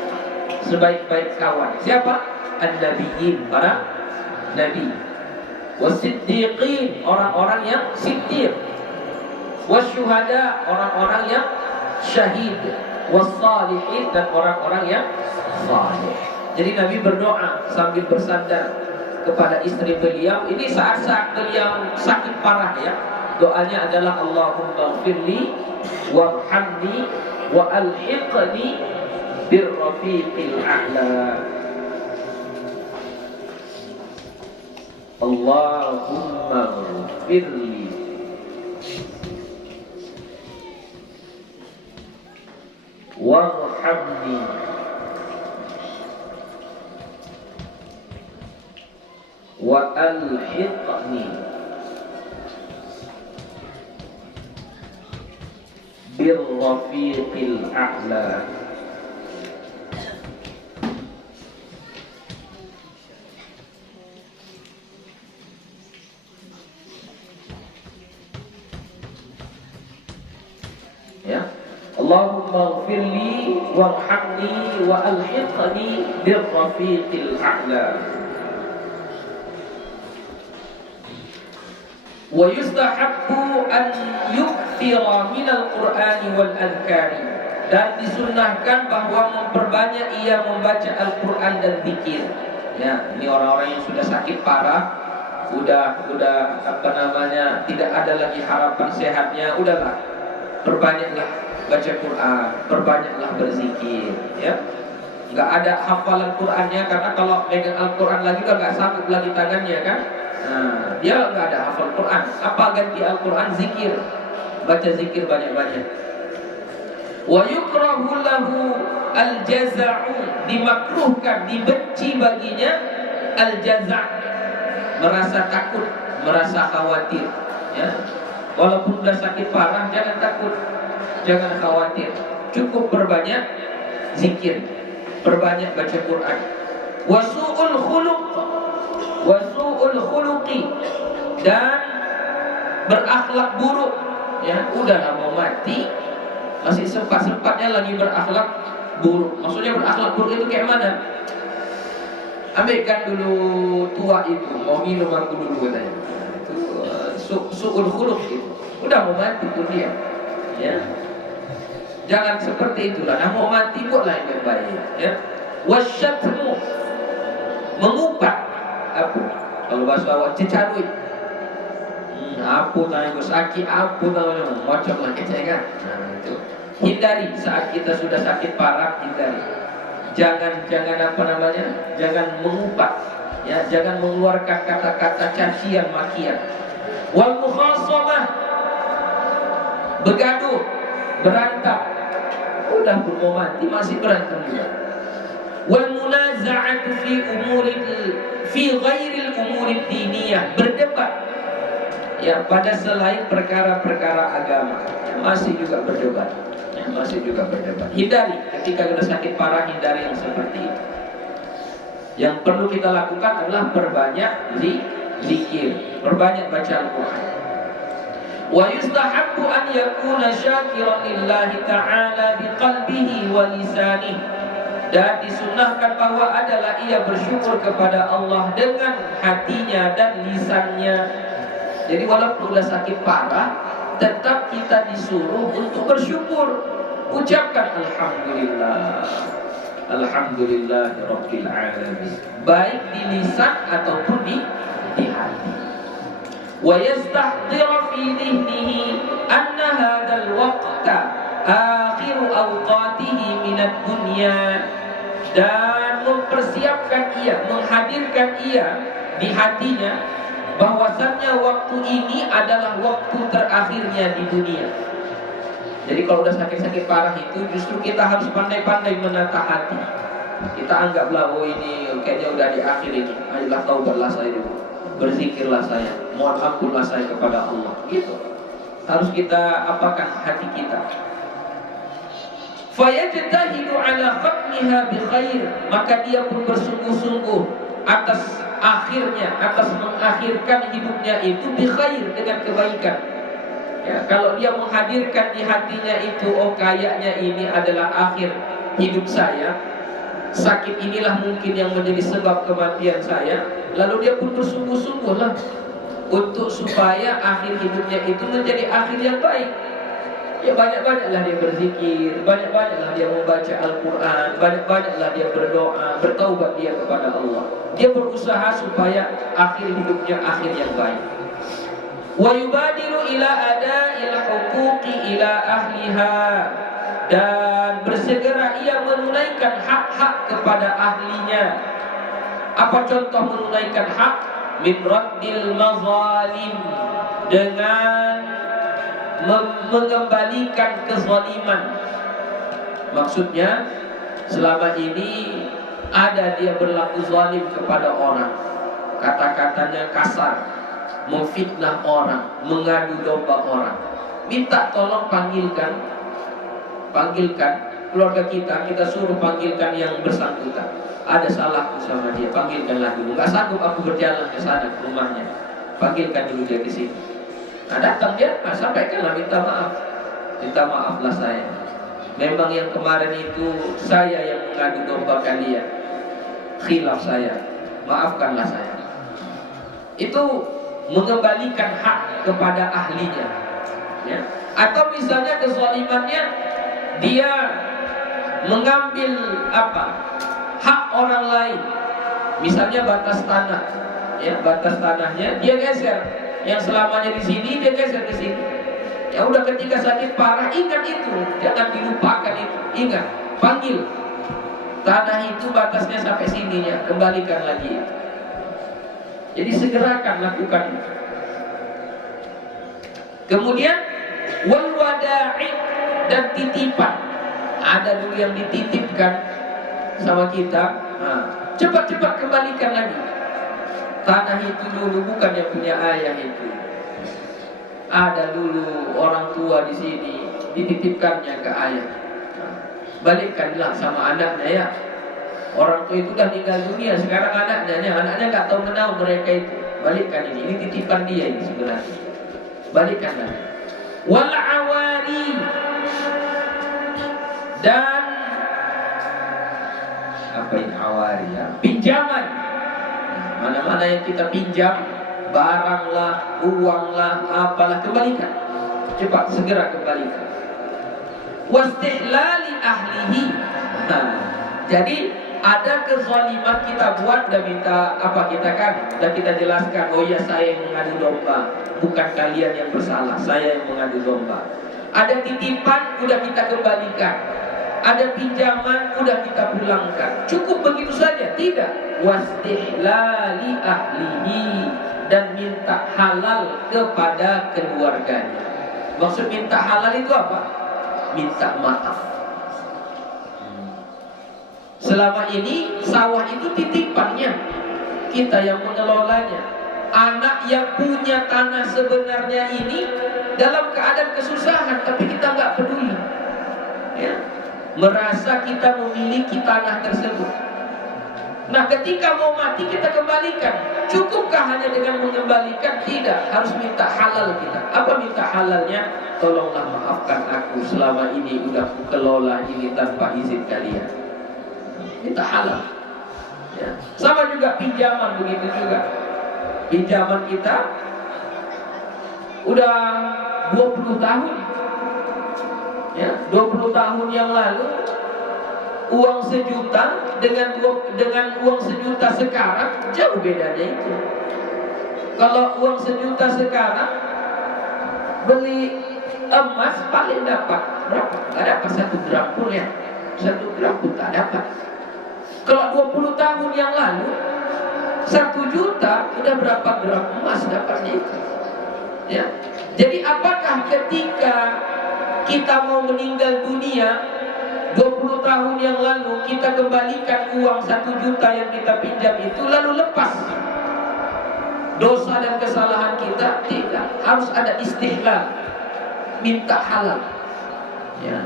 sebaik-baik kawan. Siapa? An-nabiyyin, para nabi. Was-siddiqin, orang-orang yang siddiq. wasyuhada, orang-orang yang syahid, wassalihin, dan orang-orang yang saleh. Jadi Nabi berdoa sambil bersandar kepada istri beliau. Ini saat-saat beliau sakit parah ya. Doanya adalah Allahumma ighfirli warhamni wa alhiqni birrafiqil a'la. Allahumma ighfirli warhamni wa alhiqni birrafiqil a'la. Ya, Allahumma ighfirli warhamni wa alhiqni birrafiqil a'la. Wa yustahabbu an yukthira minal qur'ani wal adhkari, dan disunnahkan bahwa memperbanyak ia membaca Al-Quran dan zikir. Ya, ini orang-orang yang sudah sakit parah, udah apa namanya, tidak ada lagi harapan sehatnya, udahlah perbanyaklah baca Quran, perbanyaklah berzikir, ya. Nggak ada hafalan Qurannya, karena kalau megang Al-Quran lagi udah nggak sanggup lagi tangannya kan. Nah, dia nggak ada hafal Quran. Apa ganti Al-Quran? Zikir, baca zikir banyak-banyak. Wa yukrahu lahu al-jaza'u, dimakruhkan, dibenci baginya al-jaza', merasa takut, merasa khawatir. Ya, walaupun sudah sakit parah, jangan takut, jangan khawatir. Cukup perbanyak zikir, perbanyak baca Quran. Wasu'ul khuluq, wasu'ul khuluqi, dan berakhlak buruk. Ya, udahlah mau mati, masih sempat-sempatnya lagi berakhlak buruk. Maksudnya berakhlak buruk itu kayak mana? Ambilkan dulu tua itu, mau minum aku dulu katanya. Itu su'ul khuluq itu. Udah mau mati itu dia. Ya. Jangan seperti itulah. Nah, mau mati buatlah yang baik. Ya. Wasyatmu, mengumpat. Apa? Kalau bahasa awak cecarui. Apa namanya sakit, apa namanya macam macam kan. Nah, itu. Hindari saat kita sudah sakit parah, hindari. Jangan apa namanya? Jangan mengumpat. Ya, jangan mengeluarkan kata-kata cacian makian. Wal mukhasamah, begaduh, berantem. Udah mau mati masih berantem juga. Wal munaza'atu fi ghairil umuri diniyah, berdebat ya pada selain perkara-perkara agama, ya, masih juga berdebat. Ya, masih juga berdebat. Hindari ketika sudah sakit parah, hindari yang seperti itu. Yang perlu kita lakukan adalah perbanyak zikir, perbanyak baca Al-Quran. Wa yustahabbu an yakuna syakiran lillahi ta'ala biqalbihi wa lisanihi, dan disunahkan bahwa adalah ia bersyukur kepada Allah dengan hatinya dan lisannya. Jadi walaupun sudah sakit parah, tetap kita disuruh untuk bersyukur. Ucapkan alhamdulillah, alhamdulillah rabbil alamin, baik di lisan ataupun di hati. Wa yastahdira fi dhihnihi anna hadzal waqta akhiru awqatihi minad dunya, dan mempersiapkan ia, menghadirkan ia di hatinya bahwasannya waktu ini adalah waktu terakhirnya di dunia. Jadi kalau udah sakit-sakit parah itu justru kita harus pandai-pandai menata hati. Kita anggaplah, oh ini kayaknya udah di akhir ini, ayolah taubatlah saya dulu, berzikirlah saya, mohon ampunlah saya kepada Allah. Gitu. Harus kita apakan hati kita. Fayajtahidu ala khatmiha bi khair, maka dia pun bersungguh-sungguh atas akhirnya, atas mengakhirkan hidupnya itu bi khair, dengan kebaikan. Ya, kalau dia menghadirkan di hatinya itu, oh kayaknya ini adalah akhir hidup saya, sakit inilah mungkin yang menjadi sebab kematian saya, lalu dia pun bersungguh-sungguh lah untuk supaya akhir hidupnya itu menjadi akhir yang baik. Ya banyak-banyaklah dia berzikir, banyak-banyaklah dia membaca Al-Quran, banyak-banyaklah dia berdoa, bertaubat dia kepada Allah. Dia berusaha supaya akhir hidupnya akhir yang baik. Wa yubadiru ila ada'il huquqi ila ahliha, dan bersegera ia menunaikan hak-hak kepada ahlinya. Apa contoh menunaikan hak? Min raddil mazalim, dengan mengembalikan kezaliman. Maksudnya selama ini ada dia berlaku zalim kepada orang, kata-katanya kasar, memfitnah orang, mengadu domba orang. Minta tolong panggilkan keluarga kita suruh panggilkan yang bersangkutan. Ada salahku sama dia, panggilkanlah dulu. Gak sanggup aku berjalan ke sana, ke rumahnya, panggilkan dulu dia ke sini. Nah datang dia, sampaikanlah, minta maaflah saya. Memang yang kemarin itu saya yang mengadu domba kalian, khilaf saya, maafkanlah saya. Itu mengembalikan hak kepada ahlinya, ya. Atau misalnya kezalimannya, dia mengambil hak orang lain. Misalnya batas tanah, ya, batas tanahnya dia geser. Yang selamanya di sini dia geser ke sini. Ya udah, ketika sakit parah ingat itu, jangan dilupakan itu. Ingat, panggil. Tanah itu batasnya sampai sininya, kembalikan lagi. Jadi segerakan lakukan itu. Kemudian wal wada'i, dan titipan. Ada dulu yang dititipkan sama kita, cepat-cepat kembalikan lagi. Tanah itu dulu bukan yang punya ayah itu. Ada dulu orang tua di sini, dititipkannya ke ayah. Balikkanlah sama anaknya ya. Orang tua itu udah meninggal dunia, sekarang anaknya nggak tahu menau mereka itu. Balikkan ini titipan dia ini sebenarnya. Balikkanlah. Wal awari, dan apa ini awari ya? Pinjaman. Mana-mana yang kita pinjam, barang lah, uang lah, apalah, kembalikan. Cepat, segera kembalikan. Wastihlali ahlihi. Jadi ada kezaliman kita buat, dan minta kita kita jelaskan, oh ya saya yang mengadu domba, bukan kalian yang bersalah, saya yang mengadu domba. Ada titipan, udah kita kembalikan. Ada pinjaman, udah kita pulangkan. Cukup begitu saja? Tidak. Wastihlali ahlihi, dan minta halal kepada keluarganya. Maksud minta halal itu apa? Minta maaf. Selama ini sawah itu titipannya, kita yang mengelolanya. Anak yang punya tanah sebenarnya ini dalam keadaan kesusahan, tapi kita nggak peduli, ya. Merasa kita memiliki tanah tersebut. Nah ketika mau mati kita kembalikan. Cukupkah hanya dengan mengembalikan? Tidak, harus minta halal kita. Apa minta halalnya? Tolonglah maafkan aku, selama ini udah ku kelola ini tanpa izin kalian. Minta halal, ya. Sama juga pinjaman, begitu juga. Pinjaman kita udah 20 tahun, ya, 20 tahun yang lalu uang 1 juta dengan uang 1 juta sekarang jauh bedanya itu. Kalau uang 1 juta sekarang beli emas paling dapat berapa? Gak dapat 1 gram pun, ya. 1 gram pun tak dapat. Kalau 20 tahun yang lalu 1 juta udah berapa gram emas dapatnya itu, ya. Jadi apakah ketika kita mau meninggal dunia 20 tahun yang lalu kita kembalikan uang 1 juta yang kita pinjam itu lalu lepas dosa dan kesalahan kita? Tidak, harus ada istihlal, minta halal, ya.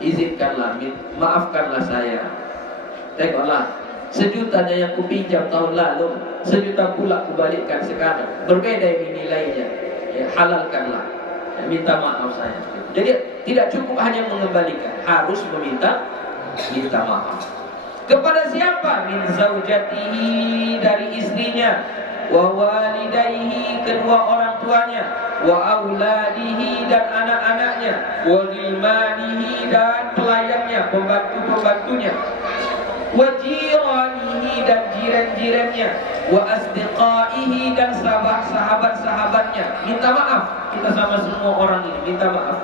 Izinkanlah, maafkanlah saya. Tengoklah, 1 jutanya yang kupinjam tahun lalu, 1 juta pula kubalikkan sekarang, berbeda ini nilainya, ya. Halalkanlah, ya, minta maaf saya. Jadi tidak cukup hanya mengembalikan, harus minta maaf. Kepada siapa? Min zaujatihi, dari istrinya. wa walidayhi, kedua orang tuanya, wa auladihi, dan anak-anaknya, wa gilmanihi, dan pelayannya, pembantu-pembantunya, wa jiranihi, dan jiran-jirannya, wa asdiqaihi, dan sahabat-sahabatnya. Minta maaf, kita sama semua orang ini minta maaf.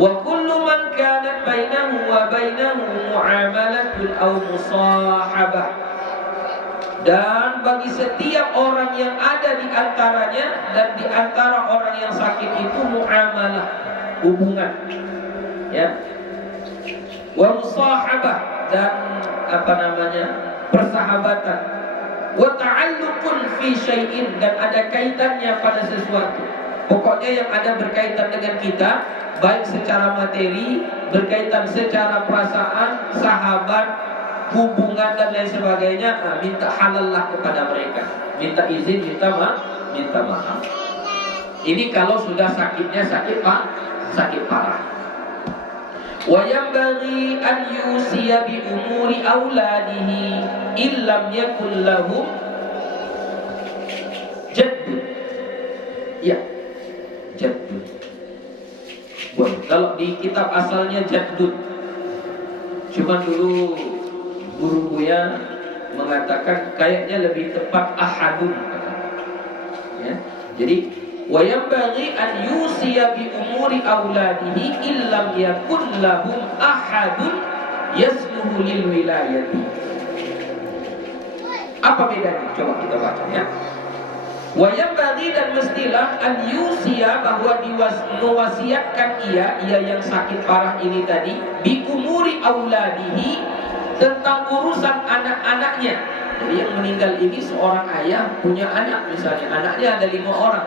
Wa kullu man kanat bainahu wa bainahu muamalatun aw musahabah, dan bagi setiap orang yang ada di antaranya dan di antara orang yang sakit itu muamalah, hubungan, ya, wa musahabah, dan persahabatan, wa ta'alluqun fi syai'in, dan ada kaitannya pada sesuatu. Pokoknya yang ada berkaitan dengan kita, baik secara materi, berkaitan secara perasaan, sahabat, hubungan dan lain sebagainya, minta halallah kepada mereka, minta izin, minta maaf. Ini kalau sudah sakitnya sakit parah. Wa yanbaghi an yusiya bi umuri auladihi illam yakul lahum jaddun. Ya, jaddun. Kalau di kitab asalnya jaddun, cuma dulu guru Buya mengatakan kayaknya lebih tepat ahadun, ya. Jadi wa yanbaghi an yusiya bi umuri auladihi illam yakun lahum ahadun yasluhu lil wilayati. Apa bedanya? Coba kita baca, ya. Wa yanbaghi, dan mestilah, an yusiya, bahwa mewasiatkan ia yang sakit parah ini tadi, bi umuri auladihi, tentang urusan anak-anaknya. Jadi yang meninggal ini seorang ayah punya anak, misalnya anaknya ada 5 orang,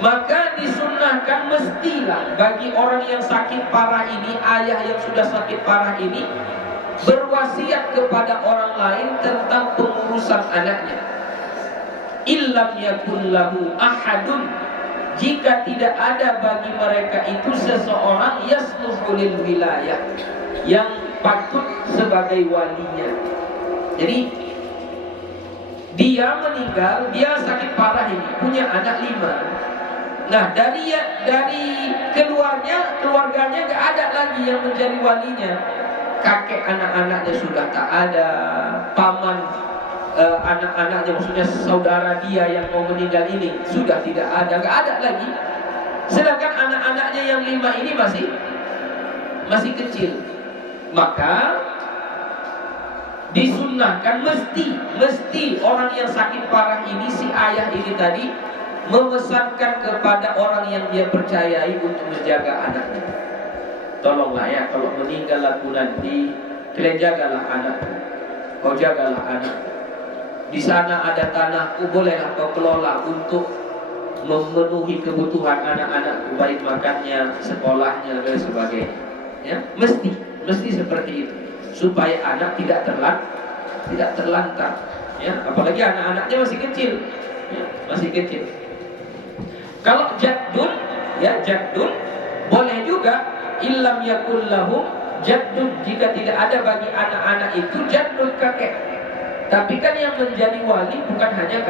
maka disunnahkan mestilah bagi orang yang sakit parah ini, ayah yang sudah sakit parah ini, berwasiat kepada orang lain tentang pengurusan anaknya. Illam yakun lahu ahadun, jika tidak ada bagi mereka itu seseorang yasluhu lil wilayah, yang patut sebagai walinya. Jadi dia meninggal, dia sakit parah ini, punya anak 5. Nah dari keluarganya gak ada lagi yang menjadi walinya. Kakek anak-anaknya sudah tak ada, paman anak-anaknya, maksudnya saudara dia yang mau meninggal ini sudah tidak ada, gak ada lagi. Sedangkan anak-anaknya yang 5 ini masih kecil. Maka disunnahkan mesti orang yang sakit parah ini, si ayah ini tadi, memesankan kepada orang yang dia percayai untuk menjaga anaknya. Tolonglah ya, kalau meninggal aku nanti, kalian jagalah anakku, kau jagalah anakku. Di sana ada tanahku, bolehlah kau kelola untuk memenuhi kebutuhan anak-anakku, baik makannya, sekolahnya, dan sebagainya. Ya, mesti seperti itu, supaya anak tidak terlantar, ya, apalagi anak-anaknya masih kecil, ya, masih kecil. Kalau jaddun, ya, jaddun boleh juga, illam yakul lahum jaddun, jika tidak ada bagi anak-anak itu jaddun, kakek. Tapi kan yang menjadi wali bukan hanya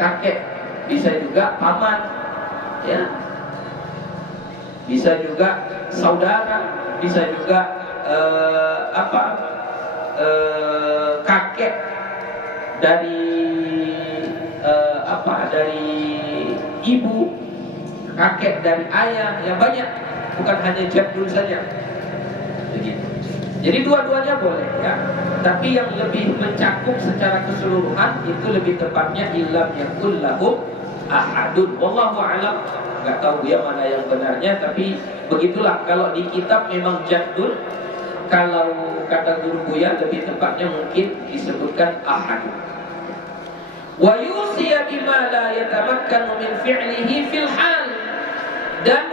kakek, bisa juga paman, ya, bisa juga saudara, bisa juga kakek dari dari ibu, kakek dari ayah, ya banyak, bukan hanya jaddul saja. Begitu. Jadi dua-duanya boleh, ya. Tapi yang lebih mencakup secara keseluruhan itu lebih tepatnya illam yakul lahum ahadun. Wallahu a'lam. Enggak tahu ya mana yang benarnya, tapi begitulah. Kalau di kitab memang jaddul, kalau kata guru Buya lebih tepatnya mungkin disebutkan ahadun. Wa yusiya bima la yatamakkanu min fi'lihi fil hal, dan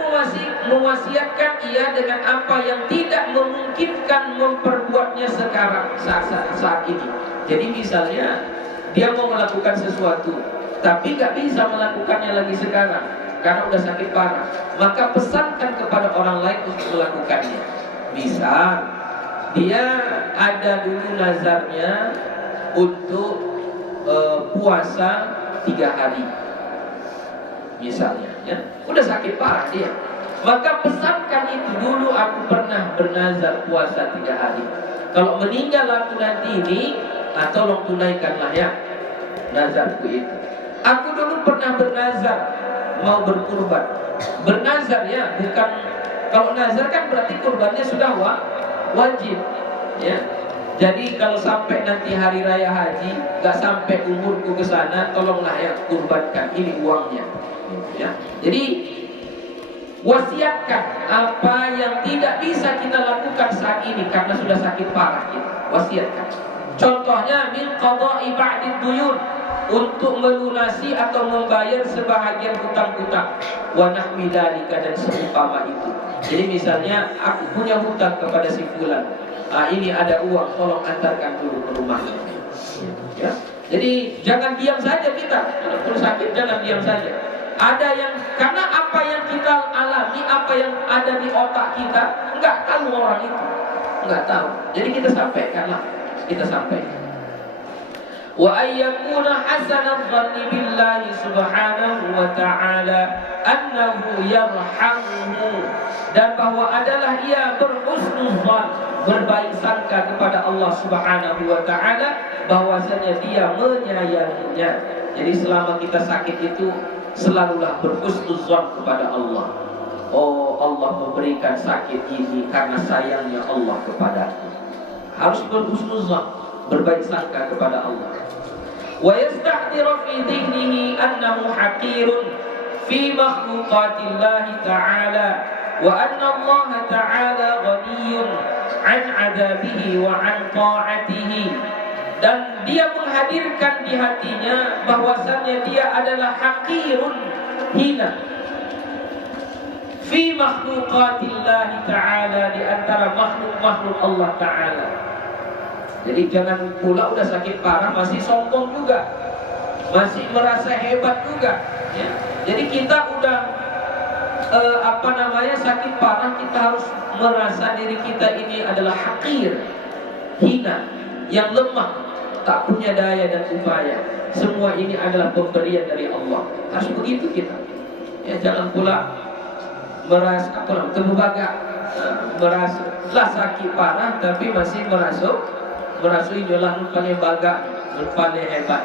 mewasiatkan ia dengan apa yang tidak memungkinkan memperbuatnya sekarang, saat ini. Jadi misalnya dia mau melakukan sesuatu tapi gak bisa melakukannya lagi sekarang karena udah sakit parah, maka pesankan kepada orang lain untuk melakukannya. Misal dia ada dulu nazarnya untuk puasa 3 hari misalnya, ya, udah sakit parah dia, maka pesankan itu dulu, aku pernah bernazar puasa 3 hari. Kalau meninggal aku nanti ini, tolong tunaikanlah ya nazarku itu. Aku dulu pernah bernazar mau berkurban. Bernazar ya, bukan, kalau nazar kan berarti kurbannya sudah wajib, ya. Jadi kalau sampai nanti hari raya haji gak sampai umurku ke sana, tolonglah ya kurbankan, ini uangnya, ya. Jadi wasiatkan apa yang tidak bisa kita lakukan saat ini karena sudah sakit parah, kita wasiatkan. Contohnya min qada'i ba'did duyun, untuk melunasi atau membayar sebahagian hutang-hutang, wa nahwi dzalika, dan seumpama itu. Jadi misalnya aku punya hutang kepada si fulan, ini ada uang, tolong antarkan dulu ke rumahnya, ya. Jadi jangan diam saja kita, kalau sakit jangan diam saja. Ada yang, karena apa yang kita alami, apa yang ada di otak kita, enggak tahu orang itu, enggak tahu. Jadi kita sampaikanlah, kita sampaikan. Wa ayyakuna hasanadh dhanni billahi subhanahu wa ta'ala annahu yarhamuhu, dan bahwa adalah ia berhusnuzan, berbaik sangka kepada Allah subhanahu wa ta'ala, bahwasanya dia menyayanginya. Jadi selama kita sakit itu selalulah berhusnuzan kepada Allah. Oh, Allah memberikan sakit ini karena sayangnya Allah kepadaku. Harus berhusnuzan, berbaik sangka kepada Allah. Wa yastahdhiru fi dhihnihi annahu haqirun fi makhluqatillahi ta'ala, wa anna Allah ta'ala ghaniyun 'an 'adabihi wa 'an ta'atihi. Dan dia menghadirkan di hatinya bahwasannya dia adalah haqirun, hina, fi makhluqatillahi ta'ala, di antara makhluk-makhluk Allah ta'ala. Jadi jangan pula udah sakit parah masih sombong juga, masih merasa hebat juga, ya. Jadi kita udah sakit parah, kita harus merasa diri kita ini adalah haqir, hina, yang lemah, tak punya daya dan upaya. Semua ini adalah pemberian dari Allah. Harus begitu kita, ya. Jangan pula merasa merasa lah sakit parah tapi masih merasa inilah rupanya baga, rupanya hebat,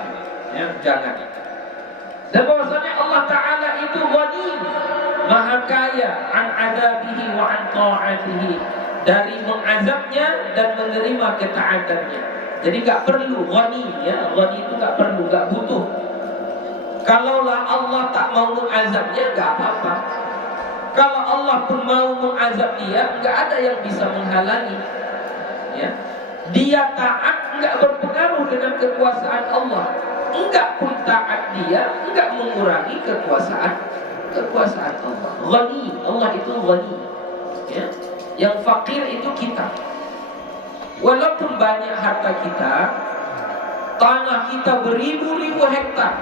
ya. Jangan. Dan bahwasanya Allah Ta'ala itu ghani, maha kaya, an adabihi wa an ta'atihi, dari mengazabnya dan menerima ketaatannya. Jadi gak perlu ghani, ya. Ghani itu gak perlu, gak butuh. Kalaulah Allah tak mau mengazabnya, gak apa-apa. Kalau Allah pun mau mengazab dia, gak ada yang bisa menghalangi, ya. Dia taat enggak berpengaruh dengan kekuasaan Allah. Enggak pun taat dia enggak mengurangi kekuasaan Allah. Ghani, Allah itu ghani, ya. Yang fakir itu kita. Walaupun banyak harta kita, tanah kita beribu-ribu hektar,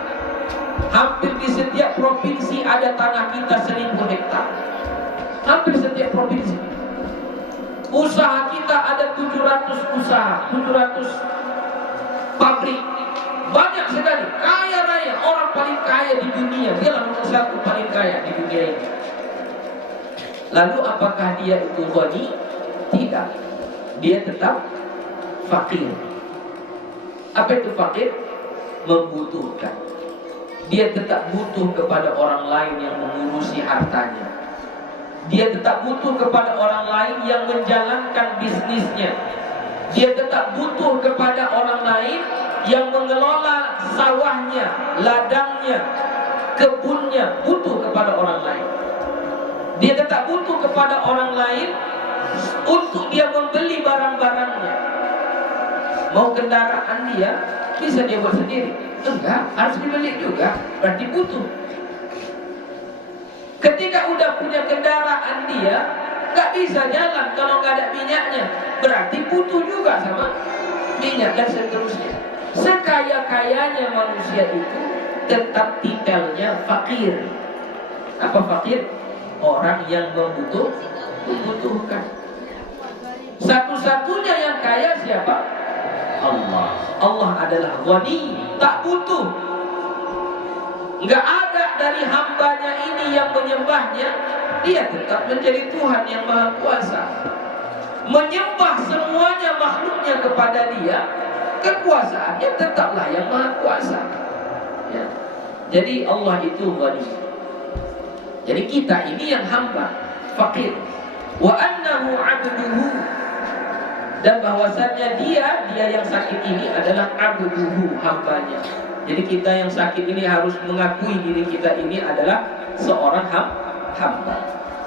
hampir di setiap provinsi ada tanah kita 1000 hektar, hampir setiap provinsi. Usaha kita ada 700 usaha, 700 pabrik, banyak sekali, kaya raya, orang paling kaya di dunia, dialah nomor 1 paling kaya di dunia ini. Lalu apakah dia itu ghani? Tidak, dia tetap fakir. Apa itu fakir? Membutuhkan. Dia tetap butuh kepada orang lain yang mengurusi hartanya. Dia tetap butuh kepada orang lain yang menjalankan bisnisnya. Dia tetap butuh kepada orang lain yang mengelola sawahnya, ladangnya, kebunnya, butuh kepada orang lain. Dia tetap butuh kepada orang lain untuk dia membeli barang-barangnya. Mau kendaraan dia, bisa dia buat sendiri? Enggak, harus dibeli juga, berarti butuh. Ketika udah punya kendaraan dia, nggak bisa jalan kalau nggak ada minyaknya, berarti butuh juga sama minyak, dan seterusnya. Sekaya-kayanya manusia itu tetap titelnya fakir. Apa fakir? Orang yang membutuhkan. Satu-satunya yang kaya siapa? Allah. Allah adalah ghani, tak butuh. Nggak ada dari hambanya ini yang menyembahnya, dia tetap menjadi Tuhan yang Maha Kuasa. Menyembah semuanya makhluknya kepada dia, kekuasaannya tetaplah yang Maha Kuasa. Ya. Jadi Allah itu ghani. Jadi kita ini yang hamba, fakir. Wa annahu abduhu, dan bahwasannya dia yang sakit ini adalah abduhu, hambanya. Jadi kita yang sakit ini harus mengakui diri kita ini adalah seorang hamba.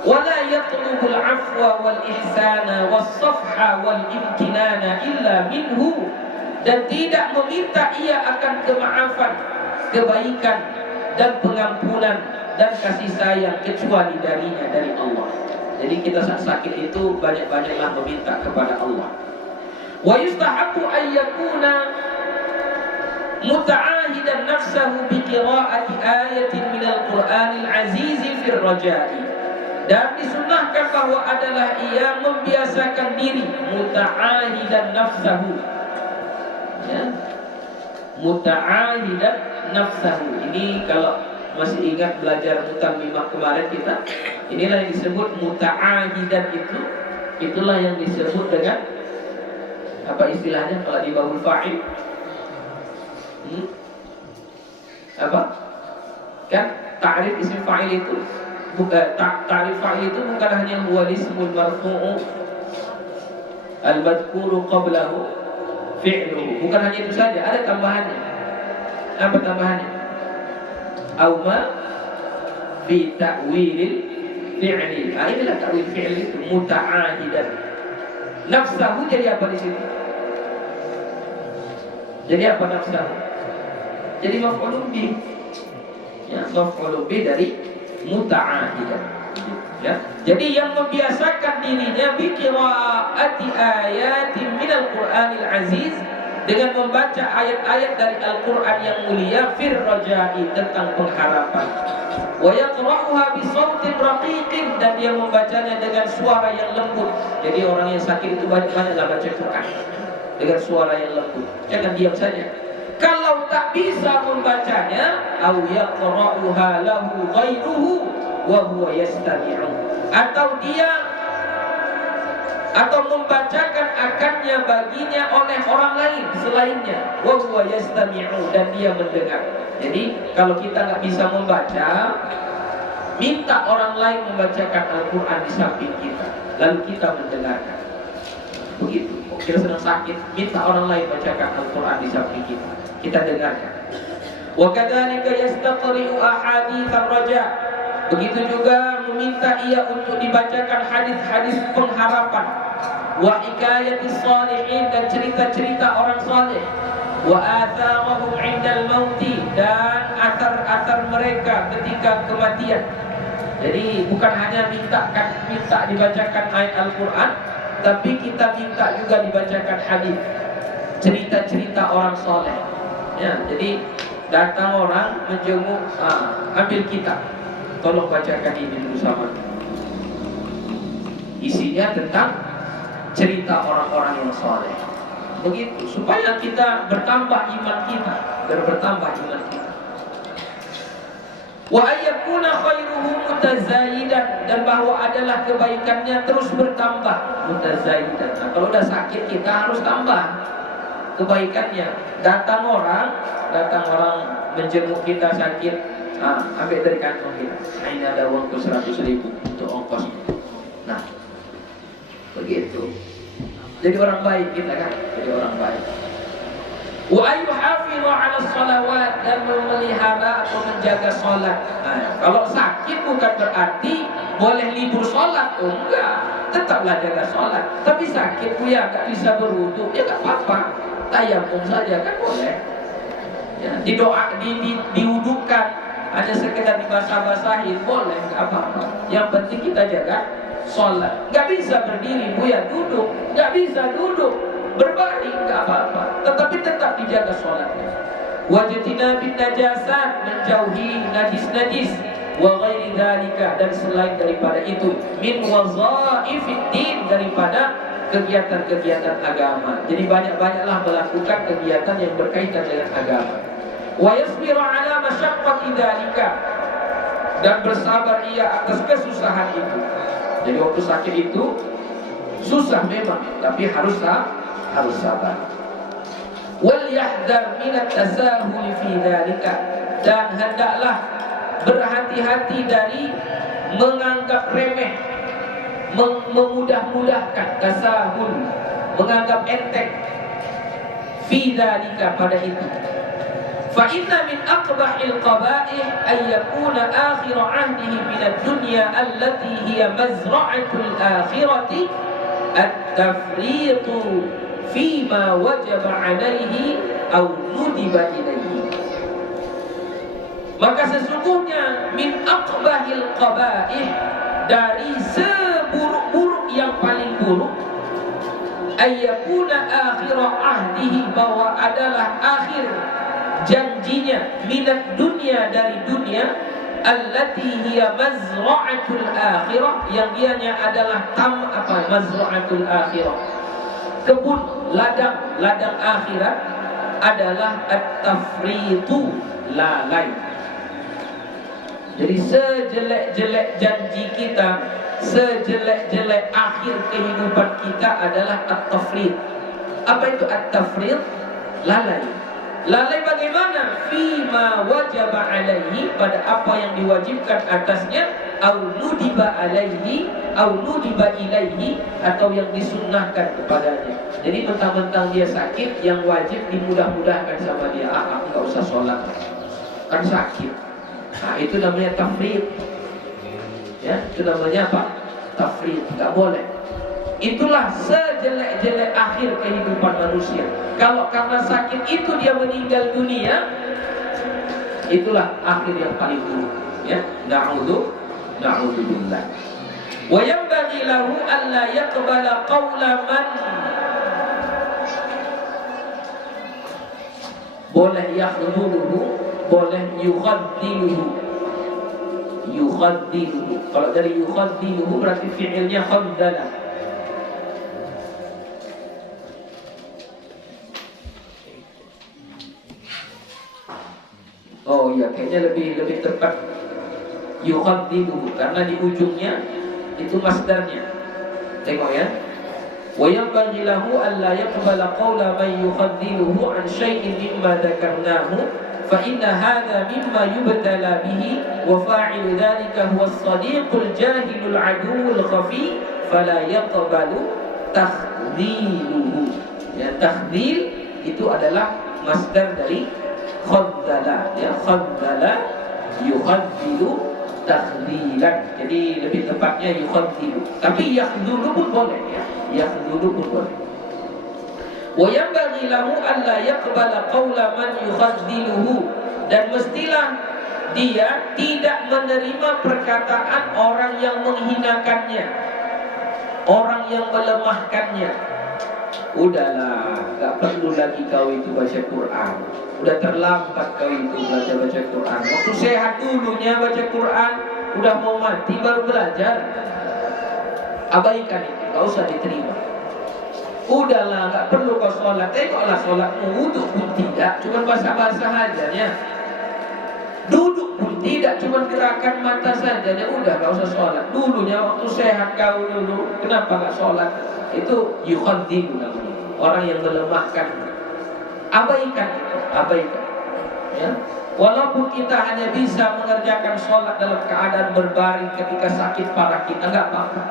Wala yatlubul afwa wal ihsana was safha wal imtinana illa minhu, dan tidak meminta ia akan kemaafan, kebaikan dan pengampunan dan kasih sayang kecuali darinya, dari Allah. Jadi kita saat sakit itu banyak-banyaklah meminta kepada Allah. Wa yustahabbu an yakuna muta'ahidan nafsahu bi qira'ati ayatin minal Qur'anil aziz fir raja'i, dan disunnahkan bahwa adalah ia membiasakan diri muta'ahidan nafsahu, ya, muta'ahidan nafsahu. Ini kalau masih ingat belajar mutammimah kemarin kita, inilah yang disebut muta'ahidan. Itulah yang disebut dengan apa istilahnya kalau di babul fa'il? Apa? Kan ta'rif isim fa'il itu bukan ta'rif fa'il itu bukan hanya huwa ismul marfu'u al-madhkuru qablahu fi'luhu, bukan hanya itu saja, ada tambahannya. Apa tambahannya? Aw ma fi ta'wilil fi'li. Inilah ta'wil fi'li itu muta'ahidan. Nafsahu jadi apa di sini? Jadi apa nafsahu? Jadi maf'ulun bih. Ya, maf'ulun bih dari muta'ahidan. Ya. Jadi yang membiasakan dirinya bi qira'ati ayatin minal Qur'anil aziz, dengan membaca ayat-ayat dari Al-Quran yang mulia, fir raja'i, tentang pengharapan. Wa yaqra'uha bi sautin raqiqin, dan dia membacanya dengan suara yang lembut. Jadi orang yang sakit itu banyak-banyaklah baca Quran dengan suara yang lembut. Jangan diam saja. Kalau tak bisa membacanya, aw yaqra'uha lahu ghairuhu wa huwa yastami'u, atau membacakan akannya baginya oleh orang lain selainnya, wa huwa yastami'u, dan dia mendengar. Jadi kalau kita nggak bisa membaca, minta orang lain membacakan Al-Quran di samping kita, lalu kita mendengarkan. Begitu. Kita sedang sakit, minta orang lain bacakan Al-Quran di samping kita dengarkan. Wa kadzalika yastaqri'u ahadits ar-raja, begitu juga meminta ia untuk dibacakan hadis-hadis pengharapan, wa hikayatis shalihin, dan cerita-cerita orang saleh, wa atharahum 'indal mauti, dan athar-athar mereka ketika kematian. Jadi bukan hanya minta dibacakan ayat Al-Quran, tapi kita minta juga dibacakan hadis, cerita-cerita orang saleh. Ya, jadi datang orang menjenguk, ambil kitab, tolong bacakan ini dulu sama. Isinya tentang cerita orang-orang yang saleh. Begitu supaya kita bertambah iman kita, bertambah iman kita. Wa ayyakuna khairuhu mutazaidan, dan bahwa adalah kebaikannya terus bertambah, mutazaidan. Nah, kalau udah sakit kita harus tambah kebaikannya. Datang orang menjenguk kita sakit, ambil dari kantong kita. Nah, ini ada uang 100.000 untuk ongkos. Nah, begitu. Jadi orang baik kita kan, jadi orang baik. Wa ayyuhafizu 'ala shalawat, dan memelihara atau menjaga salat. Nah, kalau sakit bukan berarti boleh libur salat, oh enggak, tetaplah jaga salat. Tapi sakit ya enggak bisa berwudu, ya enggak apa-apa, tayamum saja kan boleh. Ya, diwudukan, hanya sekedar dibasah-basahin boleh, enggak apa-apa. Yang penting kita jaga salat. Enggak bisa berdiri, buya duduk, enggak bisa duduk, berbaring enggak apa-apa, tetapi tetap dijaga salatnya. Wajtina bin najasat, menjauhi najis-najis, wa ghairi dzalika, dan selain daripada itu, min wazaifid din, daripada kegiatan-kegiatan agama. Jadi banyak-banyaklah melakukan kegiatan yang berkaitan dengan agama. Wa yasbiru ala masyaqqati dzalika, dan bersabar ia atas kesusahan itu. Jadi waktu sakit itu susah memang, tapi harus sabar. Wal yahdar min at-tasahul fi dzalika, dan hendaklah berhati-hati dari menganggap remeh, memudah-mudahkan, tasahul, menganggap enteng, fi dzalika, pada itu. Fa inna min aqbahil qaba'ih ay yakuna akhir 'ahdihi min ad-dunya allati hiya mazra'atul akhirati at-tafritu fima wajaba 'alaihi aw nudiba ilaihi. Maka sesungguhnya min aqbahil qaba'ih, dari seburuk-buruk yang paling buruk, ayyakuna akhir ahdihi, bahwa adalah akhir janjinya, minat dunia, dari dunia, allati hiya mazra'atul akhirah, yang dianya adalah mazra'atul akhirah, kebun ladang akhirat, adalah at-tafritu, lalai. Jadi sejelek-jelek janji kita, sejelek-jelek akhir kehidupan kita adalah at-tafrid. Apa itu at-tafrid? Lalai. Lalai bagaimana? Fima wajaba alaihi, pada apa yang diwajibkan atasnya, au nudiba alaihi, au nudiba ilaihi, atau yang disunnahkan kepadanya. Jadi mentang-mentang dia sakit, yang wajib dimudah-mudahkan sama dia. Aku nggak usah sholat, kan sakit. Nah, itu namanya tafrid. Ya, itu namanya apa? Tafrid. Nggak boleh. Itulah sejelek-jelek akhir kehidupan manusia. Kalau karena sakit itu dia meninggal dunia, itulah akhir yang paling buruk. Ya, na'udzubillah. Wa yanbaghi lahu an la yaqbala qawla man, boleh yakhdhuluhu, boleh yukhaddiluhu. Yukhaddiluhu. Kalau dari yukhaddiluhu berarti fi'ilnya khaddala. Oh iya, kayaknya lebih tepat yukhaddiluhu, karena di ujungnya itu masdarnya. Tengok ya. Wa yanbaghi lahu an la yaqbala qawla man yukhaddiluhu an syai'in mimma dzakarnahu fa inna hadha mimma yubtala bihi wa fa'ilu dhalika huwa as-sadiqul jahilul aduwwul khafi fala yaqbalu takhdiluhu. Ya, takhdil itu adalah masdar dari khaddala, ya, khaddala yukhaddilu takhdilan. Jadi lebih tepatnya yukhaddilu. Tapi yakhdulu pun boleh, ya. Yakhdulu pun boleh. Wa yanbaghi lahu an la yaqbala qawla man yukhaddiluhu, dan mestilah dia tidak menerima perkataan orang yang menghinakannya, orang yang melemahkannya. Udahlah, gak perlu lagi kau itu baca Quran. Udah terlambat kau itu baca Quran. Waktu sehat dulunya baca Quran, udah mau mati baru belajar. Abaikan itu, gak usah diterima. Udahlah, gak perlu kau sholat. Tengoklah sholatmu, wudhu pun tidak, cuma basah-basah aja ya. Duduk pun tidak, cuma gerakan mata saja ya. Udah, gak usah sholat. Dulunya waktu sehat kau dulu, kenapa gak sholat? Itu yukhaddilu namanya, orang yang melemahkan. Abaikan itu, abaikan. Ya. Walaupun kita hanya bisa mengerjakan sholat dalam keadaan berbaring ketika sakit parah, kita nggak apa-apa.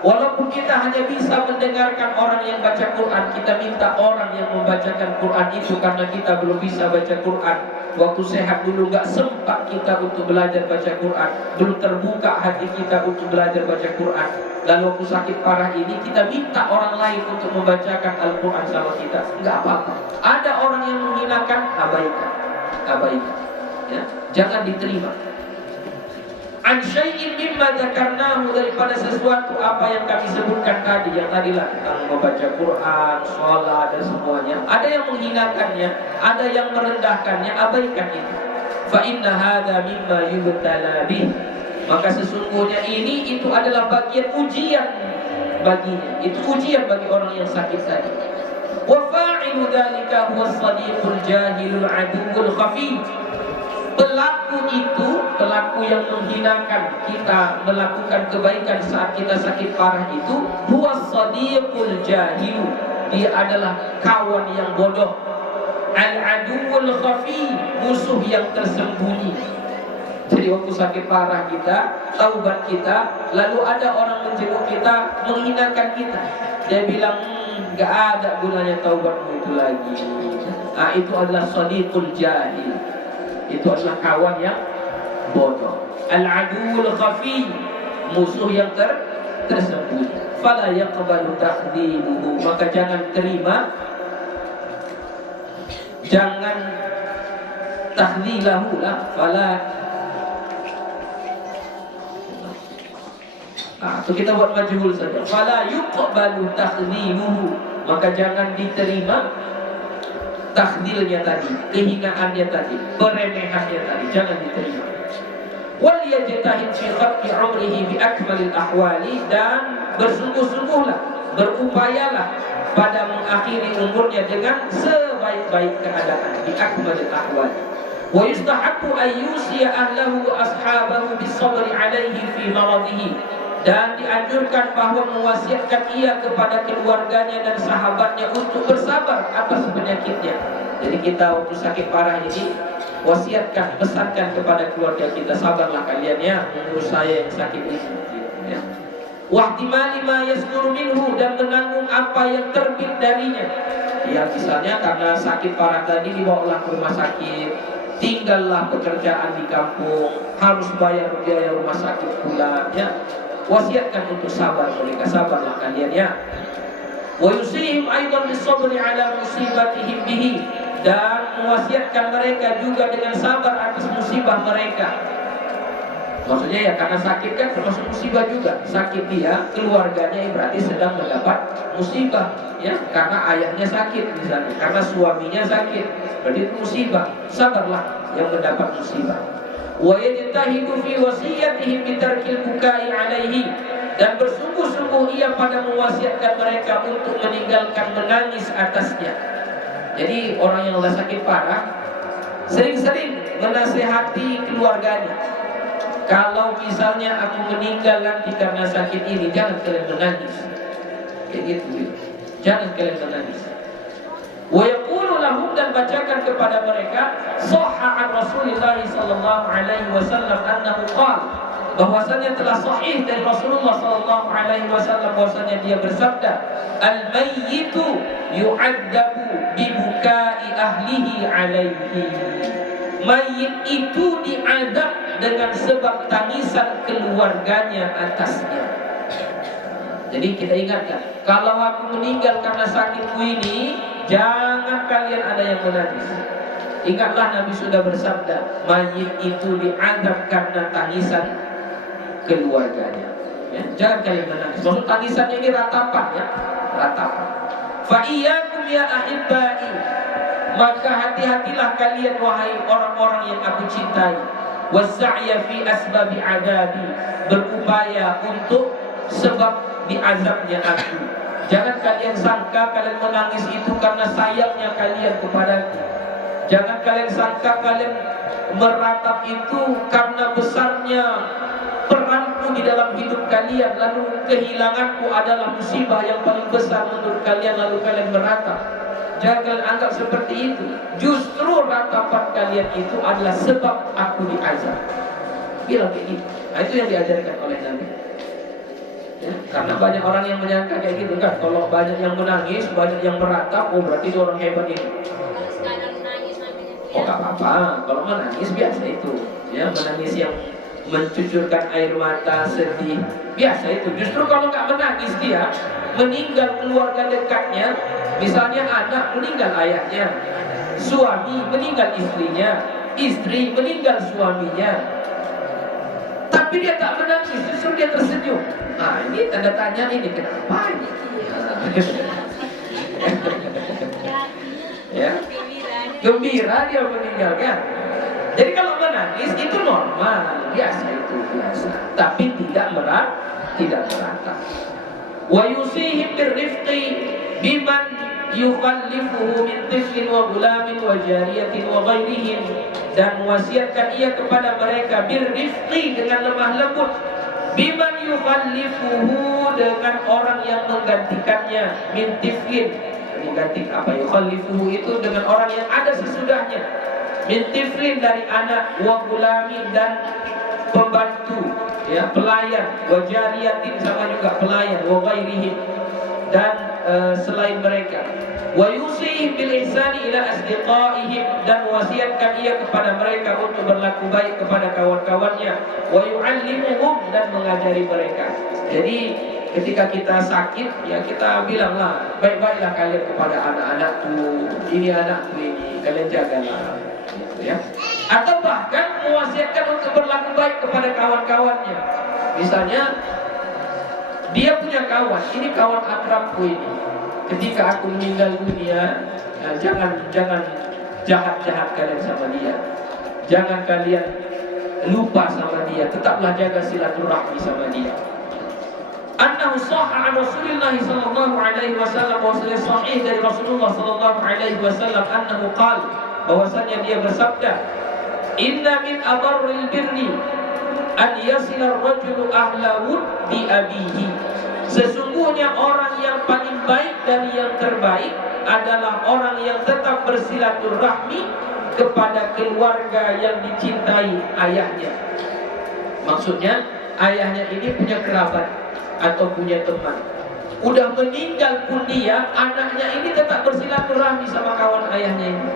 Walaupun kita hanya bisa mendengarkan orang yang baca Quran, kita minta orang yang membacakan Quran itu, karena kita belum bisa baca Quran. Waktu sehat dulu nggak sempat kita untuk belajar baca Quran, belum terbuka hati kita untuk belajar baca Quran. Lalu waktu sakit parah ini kita minta orang lain untuk membacakan Al-Quran sama kita, nggak apa-apa. Ada orang yang menghinakan, abaikan, abaikan. Ya, jangan diterima. An syai'in mimma dzakarnahu, daripada sesuatu apa yang kami sebutkan tadi, yang tadilah tentang membaca Quran, sholat dan semuanya. Ada yang menghinakannya, ada yang merendahkannya, abaikan itu. Fa inna hadza mimma yubtala bih, maka sesungguhnya itu adalah bagian ujian baginya. Itu ujian bagi orang yang sakit tadi. Wa fa'ilu dzalika huwa as-sadiqul jahilul aduwwul khafi. Pelaku itu, pelaku yang menghinakan kita melakukan kebaikan saat kita sakit parah itu, huwa as-sadiqul jahil. Dia adalah kawan yang bodoh. Al-aduwwul khafi, musuh yang tersembunyi. Jadi waktu sakit parah kita, taubat kita, lalu ada orang menjenguk kita, menghinakan kita. Dia bilang, gak ada gunanya taubatmu itu lagi. Nah, itu adalah sadiqul jahil. Itu adalah kawan yang bodoh. Al-aduwwul khafi, musuh yang tersembunyi. Fala yaqbalu takhdimuhu, maka jangan terima, jangan takhdilahu lah. Fala. Itu kita buat majhul saja. Fala yuqbalu takhdimuhu, maka jangan diterima takhdilnya tadi, kehinaannya tadi, peremehannya tadi, jangan diterima. Wal yajtahid fi qat'i umrihi bi akmalil ahwali, dan bersungguh-sungguhlah, berupayalah pada mengakhiri umurnya dengan sebaik-baik keadaan, bi akmalil ahwali. Wa yustahabbu an yusiya ahlahu wa ashabahu bis sabri alaihi fi maradhihi, dan dianjurkan bahwa mewasiatkan ia kepada keluarganya dan sahabatnya untuk bersabar atas penyakitnya. Jadi kita waktu sakit parah ini, wasiatkan, pesankan kepada keluarga kita, sabarlah kalian ya, menurut saya yang sakit ini. Ya. Wahtimali ma yasduru minhu, dan menanggung apa yang terbit darinya. Ya, misalnya karena sakit parah tadi dibawalah ke rumah sakit, tinggallah pekerjaan di kampung, harus bayar biaya rumah sakit pula. Ya. Wasiatkan untuk sabar mereka, sabarlah kalian ya. Wa yusihim aidan bisabri ala musibatihim bihi, dan mewasiatkan mereka juga dengan sabar atas musibah mereka. Maksudnya ya karena sakit kan termasuk musibah juga. Sakit dia, keluarganya berarti sedang mendapat musibah ya, karena ayahnya sakit misalnya, karena suaminya sakit, berarti itu musibah. Sabarlah yang mendapat musibah. Wa yajtahidu fi wasiyatihim bitarkil bukai alaihi, dan bersungguh-sungguh ia pada mewasiatkan mereka untuk meninggalkan menangis atasnya. Jadi orang yang sudah sakit parah sering-sering menasehati keluarganya, kalau misalnya aku meninggal nanti karena sakit ini, jangan kalian menangis. Kayak gitu. Jangan kalian menangis. Wa yaqulu lahum, dan bacakan kepada mereka, sahha an Rasulillah sallallahu alaihi wasallam annahu qala, bahwasanya telah sahih dari Rasulullah sallallahu alaihi wasallam bahwasanya dia bersabda, al-mayyitu yu'addabu bi bukai ahlihi alaihi. Mayit itu diadab dengan sebab tangisan keluarganya atasnya. Jadi kita ingatkan, kalau aku meninggal karena sakitku ini, jangan kalian ada yang menangis. Ingatlah Nabi sudah bersabda, mayit itu diadab karena tangisan keluarganya. Ya, jangan kalian menangis. Maksud tangisannya ini ratapan ya, ratapan. Fa iyyakum ya ahibbai, maka hati-hatilah kalian wahai orang-orang yang aku cintai. Wasa'ya fi asbabi adabi, berupaya untuk sebab diazabnya aku. Jangan kalian sangka kalian menangis itu karena sayangnya kalian kepadaku. Jangan kalian sangka kalian meratap itu karena besarnya peranku di dalam hidup kalian, lalu kehilanganku adalah musibah yang paling besar menurut kalian, lalu kalian meratap. Jangan kalian anggap seperti itu. Justru ratapan kalian itu adalah sebab aku diazab. Bilang kayak gitu. Nah, itu yang diajarkan oleh Nabi. Ya, karena banyak orang yang menyangka kayak gitu kan, kalau banyak yang menangis, banyak yang meratap, oh berarti itu orang hebat itu. Oh gak apa-apa, kalau menangis biasa itu. Ya, menangis yang mencucurkan air mata, sedih, biasa itu. Justru kalau nggak menangis dia, meninggal keluarga dekatnya, misalnya anak meninggal ayahnya, suami meninggal istrinya, istri meninggal suaminya, tapi dia tak menangis, justru dia tersenyum. Nah ini tanda tanya, ini kenapa ini? Ya, gembira dia meninggalkan. Jadi kalau menangis itu normal, biasa itu biasa, tapi tidak merata. Wa yusihim birrifqi biman yukhallifuhu min tiflin wa gulamin wa jariyatin wa ghairihim, dan wasiatkan ia kepada mereka birrifqi, dengan lemah lembut, biman yukhallifuhu, dengan orang yang menggantikannya, min tiflin, mengganti apa, yukhallifuhu itu dengan orang yang ada sesudahnya, min tiflin dari anak, wa gulamin dan pembantu, ya, pelayan, wa jariyatin sama juga pelayan, wa ghairihim dan selain mereka, wa yusihim bil ihsani ila asdiqaihim, dan wasiatkan ia kepada mereka untuk berlaku baik kepada kawan-kawannya, wa yu'allimuhum, dan mengajari mereka. Jadi ketika kita sakit, ya kita bilanglah, baik-baiklah kalian kepada anak-anakku, ini anakku ini, kalian jagalah, gitu ya. Atau bahkan mewasiatkan untuk berlaku baik kepada kawan-kawannya. Misalnya dia punya kawan, ini kawan akrabku ini, ketika aku meninggal dunia, nah, jangan jahat-jahat kalian sama dia, jangan kalian lupa sama dia, tetaplah jaga silaturahmi sama dia. Annahu sahha an Rasulillah sallallahu alaihi wasallam, bahwasanya sahih dari Rasulullah sallallahu alaihi wasallam, annahu qala, bahwasanya dia bersabda, inna min adarril birri an yasila ar-rajulu ahla wuddi abihi. Sesungguhnya orang yang paling baik dari yang terbaik adalah orang yang tetap bersilaturahmi kepada keluarga yang dicintai ayahnya. Maksudnya ayahnya ini punya kerabat atau punya teman, udah meninggal pun dia, anaknya ini tetap bersilaturahmi sama kawan ayahnya ini.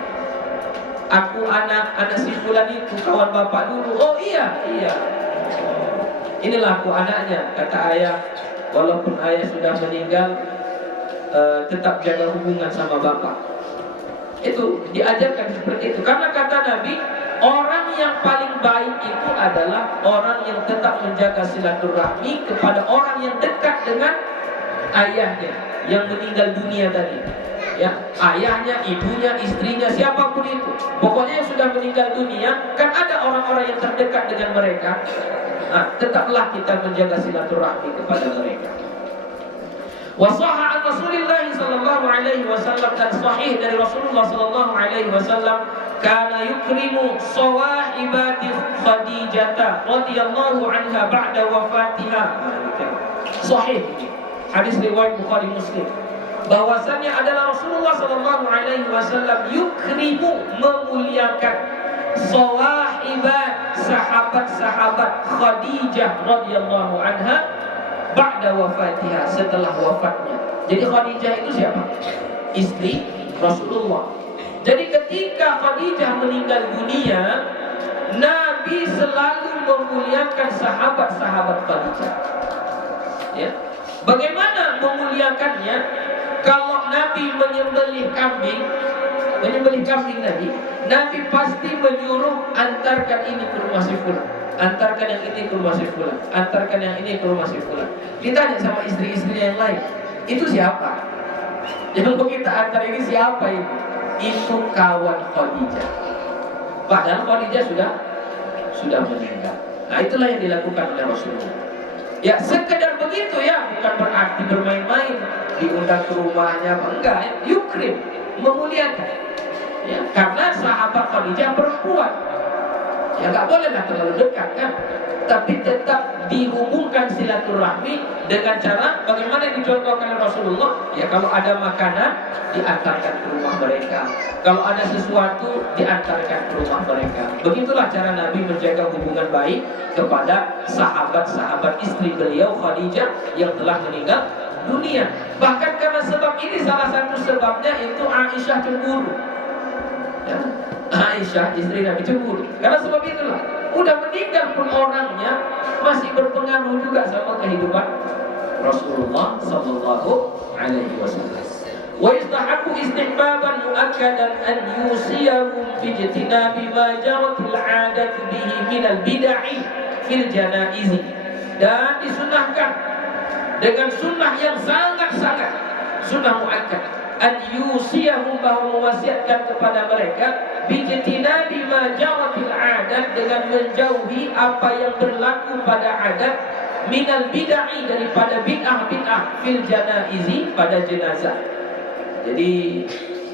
Aku anak si fulan itu kawan bapak dulu. Oh iya. Inilah aku anaknya, kata ayah. Walaupun ayah sudah meninggal, tetap jaga hubungan sama bapak. Itu diajarkan seperti itu. Karena kata Nabi, orang yang paling baik itu adalah orang yang tetap menjaga silaturahmi kepada orang yang dekat dengan ayahnya yang meninggal dunia tadi. Ya, ayahnya, ibunya, istrinya, siapapun itu, pokoknya yang sudah meninggal dunia, kan ada orang-orang yang terdekat dengan mereka. Nah, tetaplah kita menjaga silaturahmi kepada mereka. Wa sahha an Rasulillah sallallahu alaihi wasallam, dan sahih dari Rasulullah sallallahu alaihi wasallam, kana yukrimu sawahibati Khadijah radhiyallahu anha ba'da wafatiha. Sahih, hadis riwayat Bukhari Muslim, bahwasannya adalah Rasulullah sallallahu alaihi wasallam yukrimu, memuliakan, sawahibat, sahabat-sahabat Khadijah radhiyallahu anha ba'da wafatiha, setelah wafatnya. Jadi Khadijah itu siapa? Istri Rasulullah. Jadi ketika Khadijah meninggal dunia, Nabi selalu memuliakan sahabat-sahabat Khadijah. Ya. Bagaimana memuliakannya? Kalau Nabi menyembelih kambing Nabi pasti menyuruh, antarkan ini ke rumah si fulan, antarkan yang ini ke rumah si fulan, antarkan yang ini ke rumah si fulan. Ditanya sama istri-istri yang lain, itu siapa? Yang mau kita antar ini siapa itu? Itu kawan Khadijah. Padahal Khadijah sudah meninggal. Nah, itulah yang dilakukan oleh Rasulullah. Ya, sekedar begitu ya, bukan berarti bermain-main, diundang ke rumahnya, enggak, ya. Yukrim, memuliakan. Ya, karena sahabat Khadijah perempuan, ya nggak bolehlah terlalu dekat kan, tapi tetap dihubungkan silaturahmi dengan cara bagaimana yang dicontohkan oleh Rasulullah. Ya, kalau ada makanan diantarkan ke rumah mereka, kalau ada sesuatu diantarkan ke rumah mereka. Begitulah cara Nabi menjaga hubungan baik kepada sahabat-sahabat istri beliau Khadijah yang telah meninggal dunia. Bahkan karena sebab ini, salah satu sebabnya itu Aisyah cemburu. Ya, Aisyah istri Nabi cemburu. Karena sebab itulah, udah meninggal pun orangnya masih berpengaruh juga sama kehidupan Rasulullah sallallahu alaihi wasallam. Wa istahabu istihbaban muakkadan an yusiyahum fi ijtinabi ma jaratil 'adat bihi minal bid'ah fil janaiz. Dan disunahkan dengan sunnah yang sangat-sangat sunnah muakkad, an yusiyahum, bahwa mewasiatkan kepada mereka bijtinabi ma jaratil 'adat, dengan menjauhi apa yang berlaku pada adat, minal bid'ah, daripada bid'ah fil janaizi, pada jenazah. Jadi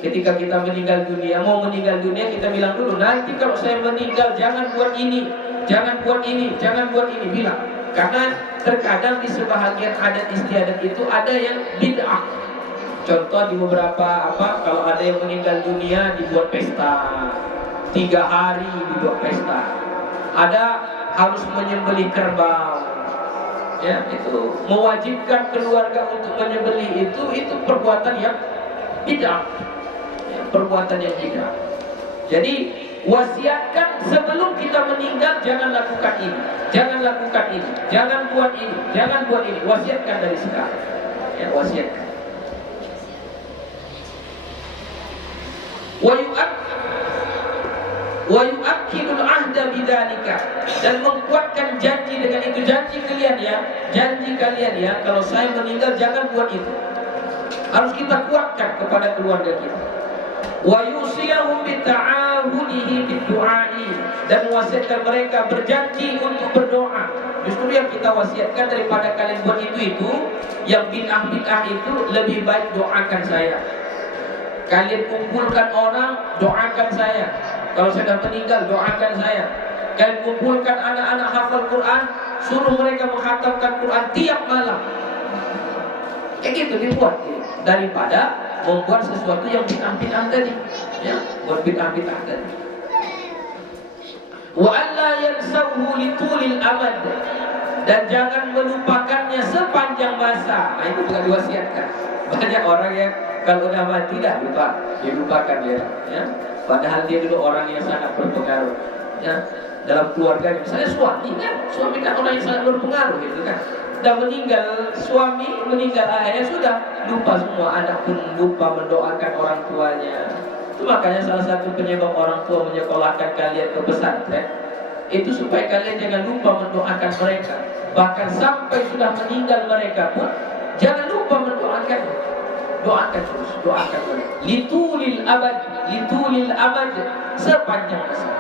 ketika kita meninggal dunia, mau meninggal dunia kita bilang dulu, nanti kalau saya meninggal jangan buat ini, jangan buat ini, jangan buat ini, bilang. Karena terkadang di sebahagian adat istiadat itu ada yang bid'ah. Contoh di beberapa kalau ada yang meninggal dunia dibuat pesta 3 hari, dibuat pesta. Ada harus menyembelih kerbau. Ya, itu mewajibkan keluarga untuk menyembelih itu perbuatan yang bid'ah. Ya, perbuatan yang bid'ah. Jadi wasiatkan sebelum kita meninggal, jangan lakukan ini, jangan lakukan ini, jangan buat ini, jangan buat ini. Wasiatkan dari sekarang. Ya, wasiatkan. Wa yu'akkidul ahda bidzalika, dan menguatkan janji dengan itu. Janji kalian ya, kalau saya meninggal jangan buat itu. Harus kita kuatkan kepada keluarga kita. Wa yusiyahum bita'ahudihi bid-du'ai, dan wasiatkan mereka berjanji untuk berdoa. Justru yang kita wasiatkan daripada kalian buat itu yang bid'ah itu, lebih baik doakan saya. Kalian kumpulkan orang, doakan saya. Kalau saya sudah meninggal, doakan saya. Kalian kumpulkan anak-anak hafal Quran, suruh mereka menghatamkan Quran tiap malam. Kayak gitu dibuat, daripada membuat sesuatu yang bid'ah tadi. Ya, buat bid'ah tadi. Wa alla yansahu litulil amad, dan jangan melupakannya sepanjang masa. Nah, itu juga diwasiatkan. Banyak orang yang kalau udah mati dah dilupakan dia. Ya. Padahal dia dulu orang yang sangat berpengaruh. Ya. Dalam keluarga, misalnya suami kan orang yang sangat berpengaruh, gitu kan. Sudah meninggal suami, meninggal ayahnya, sudah lupa semua. Anak pun lupa mendoakan orang tuanya. Itu makanya salah satu penyebab orang tua menyekolahkan kalian ke pesantren, itu supaya kalian jangan lupa mendoakan mereka. Bahkan sampai sudah meninggal mereka pun jangan lupa mendoakan. Doakan terus, doakan mereka. Litulil abad, sepanjang masa.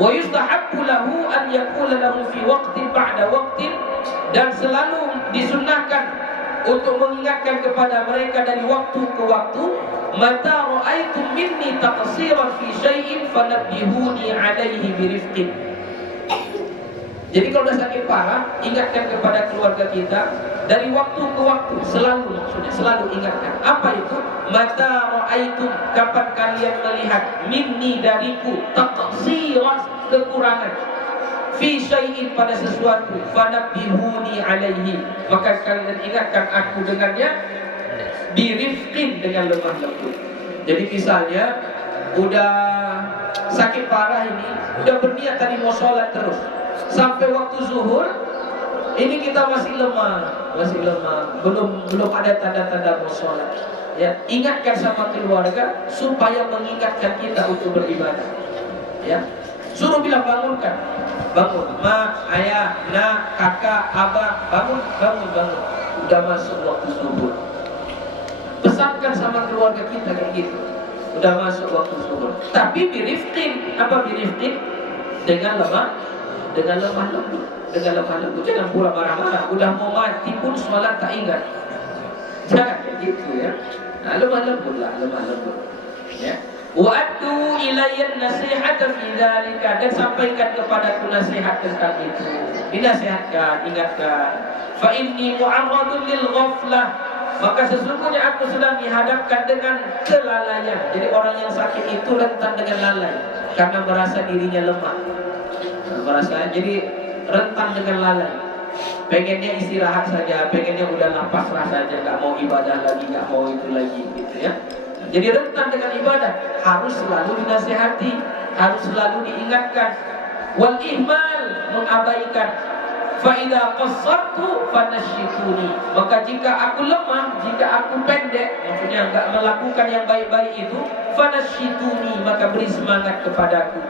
Wa yustahabbu lahu an yaqula lahu fi waqtin ba'da waqtin, dan selalu disunnahkan untuk mengingatkan kepada mereka dari waktu ke waktu, mata ra'aitum minni taqsiran fi syai'in fanabbihuni alaihi birifqin. Jadi kalau sudah sakit parah, ingatkan kepada keluarga kita dari waktu ke waktu, selalu, maksudnya selalu ingatkan. Apa itu? Mata ra'aitum, kapan kalian melihat, minni dariku, taqsiran, kekurangan, fi syai'in, pada sesuatu, fanabbihuni alaihi, maka kalian ingatkan aku dengannya, birifqin, dengan lemah lembut. Jadi misalnya udah sakit parah ini, udah berniat tadi mau sholat terus, sampai waktu zuhur ini kita masih lemah, belum ada tanda-tanda mau sholat. Ya, ingatkan sama keluarga supaya mengingatkan kita untuk beribadah. Ya, suruh bilang bangunkan, bangun, ma, ayah, nak, kakak, abah, bangun. Udah masuk waktu zuhur. Pesankan sama keluarga kita kayak gitu. Udah masuk waktu zuhur. Tapi birifqin, apa birifqin? Dengan lemah lembut. Jangan pula marah-marah. Udah mau mati pun sholat tak ingat. Jangan kayak gitu ya. Nah, lemah lembut. Ya. Wa'addu ilayyan nasihata fi dzalika, dan sampaikan kepadaku nasihat tentang itu. Dinasihatkan, ingatkan. Fa inni mu'arradun lil ghaflah, maka sesungguhnya aku sedang dihadapkan dengan kelalaian. Jadi orang yang sakit itu rentan dengan lalai karena merasa dirinya lemah. Jadi rentan dengan lalai. Pengennya istirahat saja, pengennya udah pasrah saja, nggak mau ibadah lagi, nggak mau itu lagi, gitu ya. Jadi rentan dengan ibadah, harus selalu dinasihati, harus selalu diingatkan. Wal ihmal, mengabaikan. Fa idza qassartu fanashituni, maka jika aku lemah, jika aku pendek, maksudnya enggak melakukan yang baik-baik itu, fanashituni, maka beri semangat kepadaku.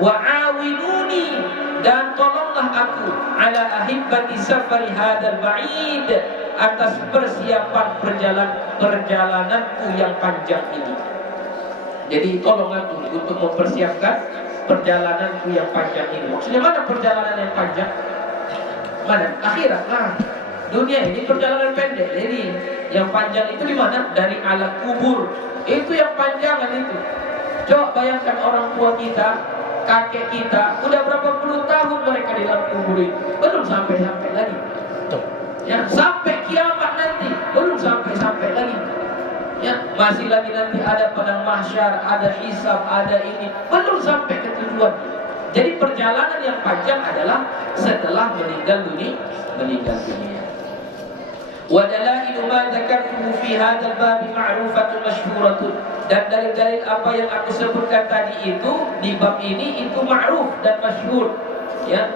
Wa awinuni, dan tolonglah aku, ala ahibbati safari hadzal ba'id, atas persiapan perjalananku yang panjang ini. Jadi tolong aku untuk mempersiapkan perjalananku yang panjang ini. Maksudnya mana perjalanan yang panjang? Mana? Akhirat lah. Dunia ini perjalanan pendek. Jadi yang panjang itu di mana? Dari alam kubur. Itu yang panjangan itu. Coba bayangkan orang tua kita, kakek kita, udah berapa puluh tahun mereka di dalam kubur itu, belum sampai-sampai lagi. Ya, sampai kiamat nanti, belum sampai-sampai lagi. Ya, masih lagi nanti ada padang mahsyar, ada hisab, ada ini, belum sampai ke tujuan. Jadi perjalanan yang panjang adalah setelah meninggal dunia. Wa dalailu ma dzakartuhu fi hadzal bab ma'rufatun masyhuratun. Dan dalil-dalil apa yang aku sebutkan tadi itu di bab ini itu ma'ruf dan masyhur. Ya.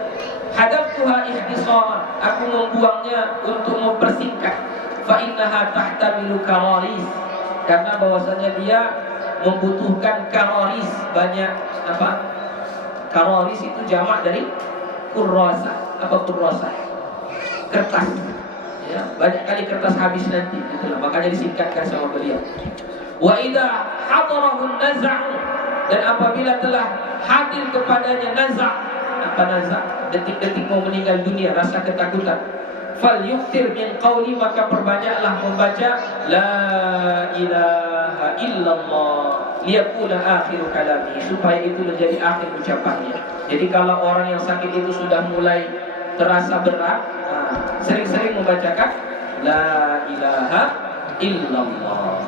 Hadaftuha ikhtisaran. Aku membuangnya untuk mempersingkat. Fa innaha tahtamilu kararis. Karena bahwasanya dia membutuhkan kararis, banyak apa? Kararis itu jamak dari kurrasa. Apa kurrasa? Kertas. Ya, banyak kali kertas habis nanti, itulah makanya disingkatkan sama beliau. Wa idza hadarahu naz'u, dan apabila telah hadir kepadanya naz'a, apa naz'a? Detik-detik mau meninggal dunia, rasa ketakutan. Fal yuktir min qawli, maka perbanyaklah membaca la ilaha illallah liyakuna akhiru kalami, supaya itu menjadi akhir ucapannya. Jadi kalau orang yang sakit itu sudah mulai terasa berat, sering-sering membacakan la ilaha illallah.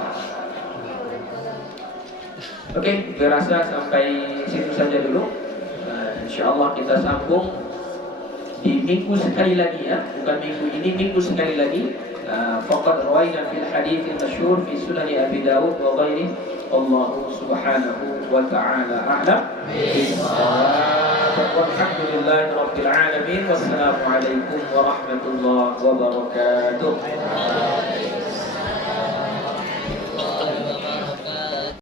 Oke, saya rasa sampai situ saja dulu. Insyaallah kita sambung di minggu sekali lagi ya, bukan minggu ini, minggu sekali lagi. Faqad rawaina fil hadits al-masyhur fi sunan Abi Dawud wa ghairihi. Allah subhanahu wa ta'ala a'lam. Walhamdulillahi rabbil alamin. Wassalamu alaikum warahmatullahi wabarakatuh.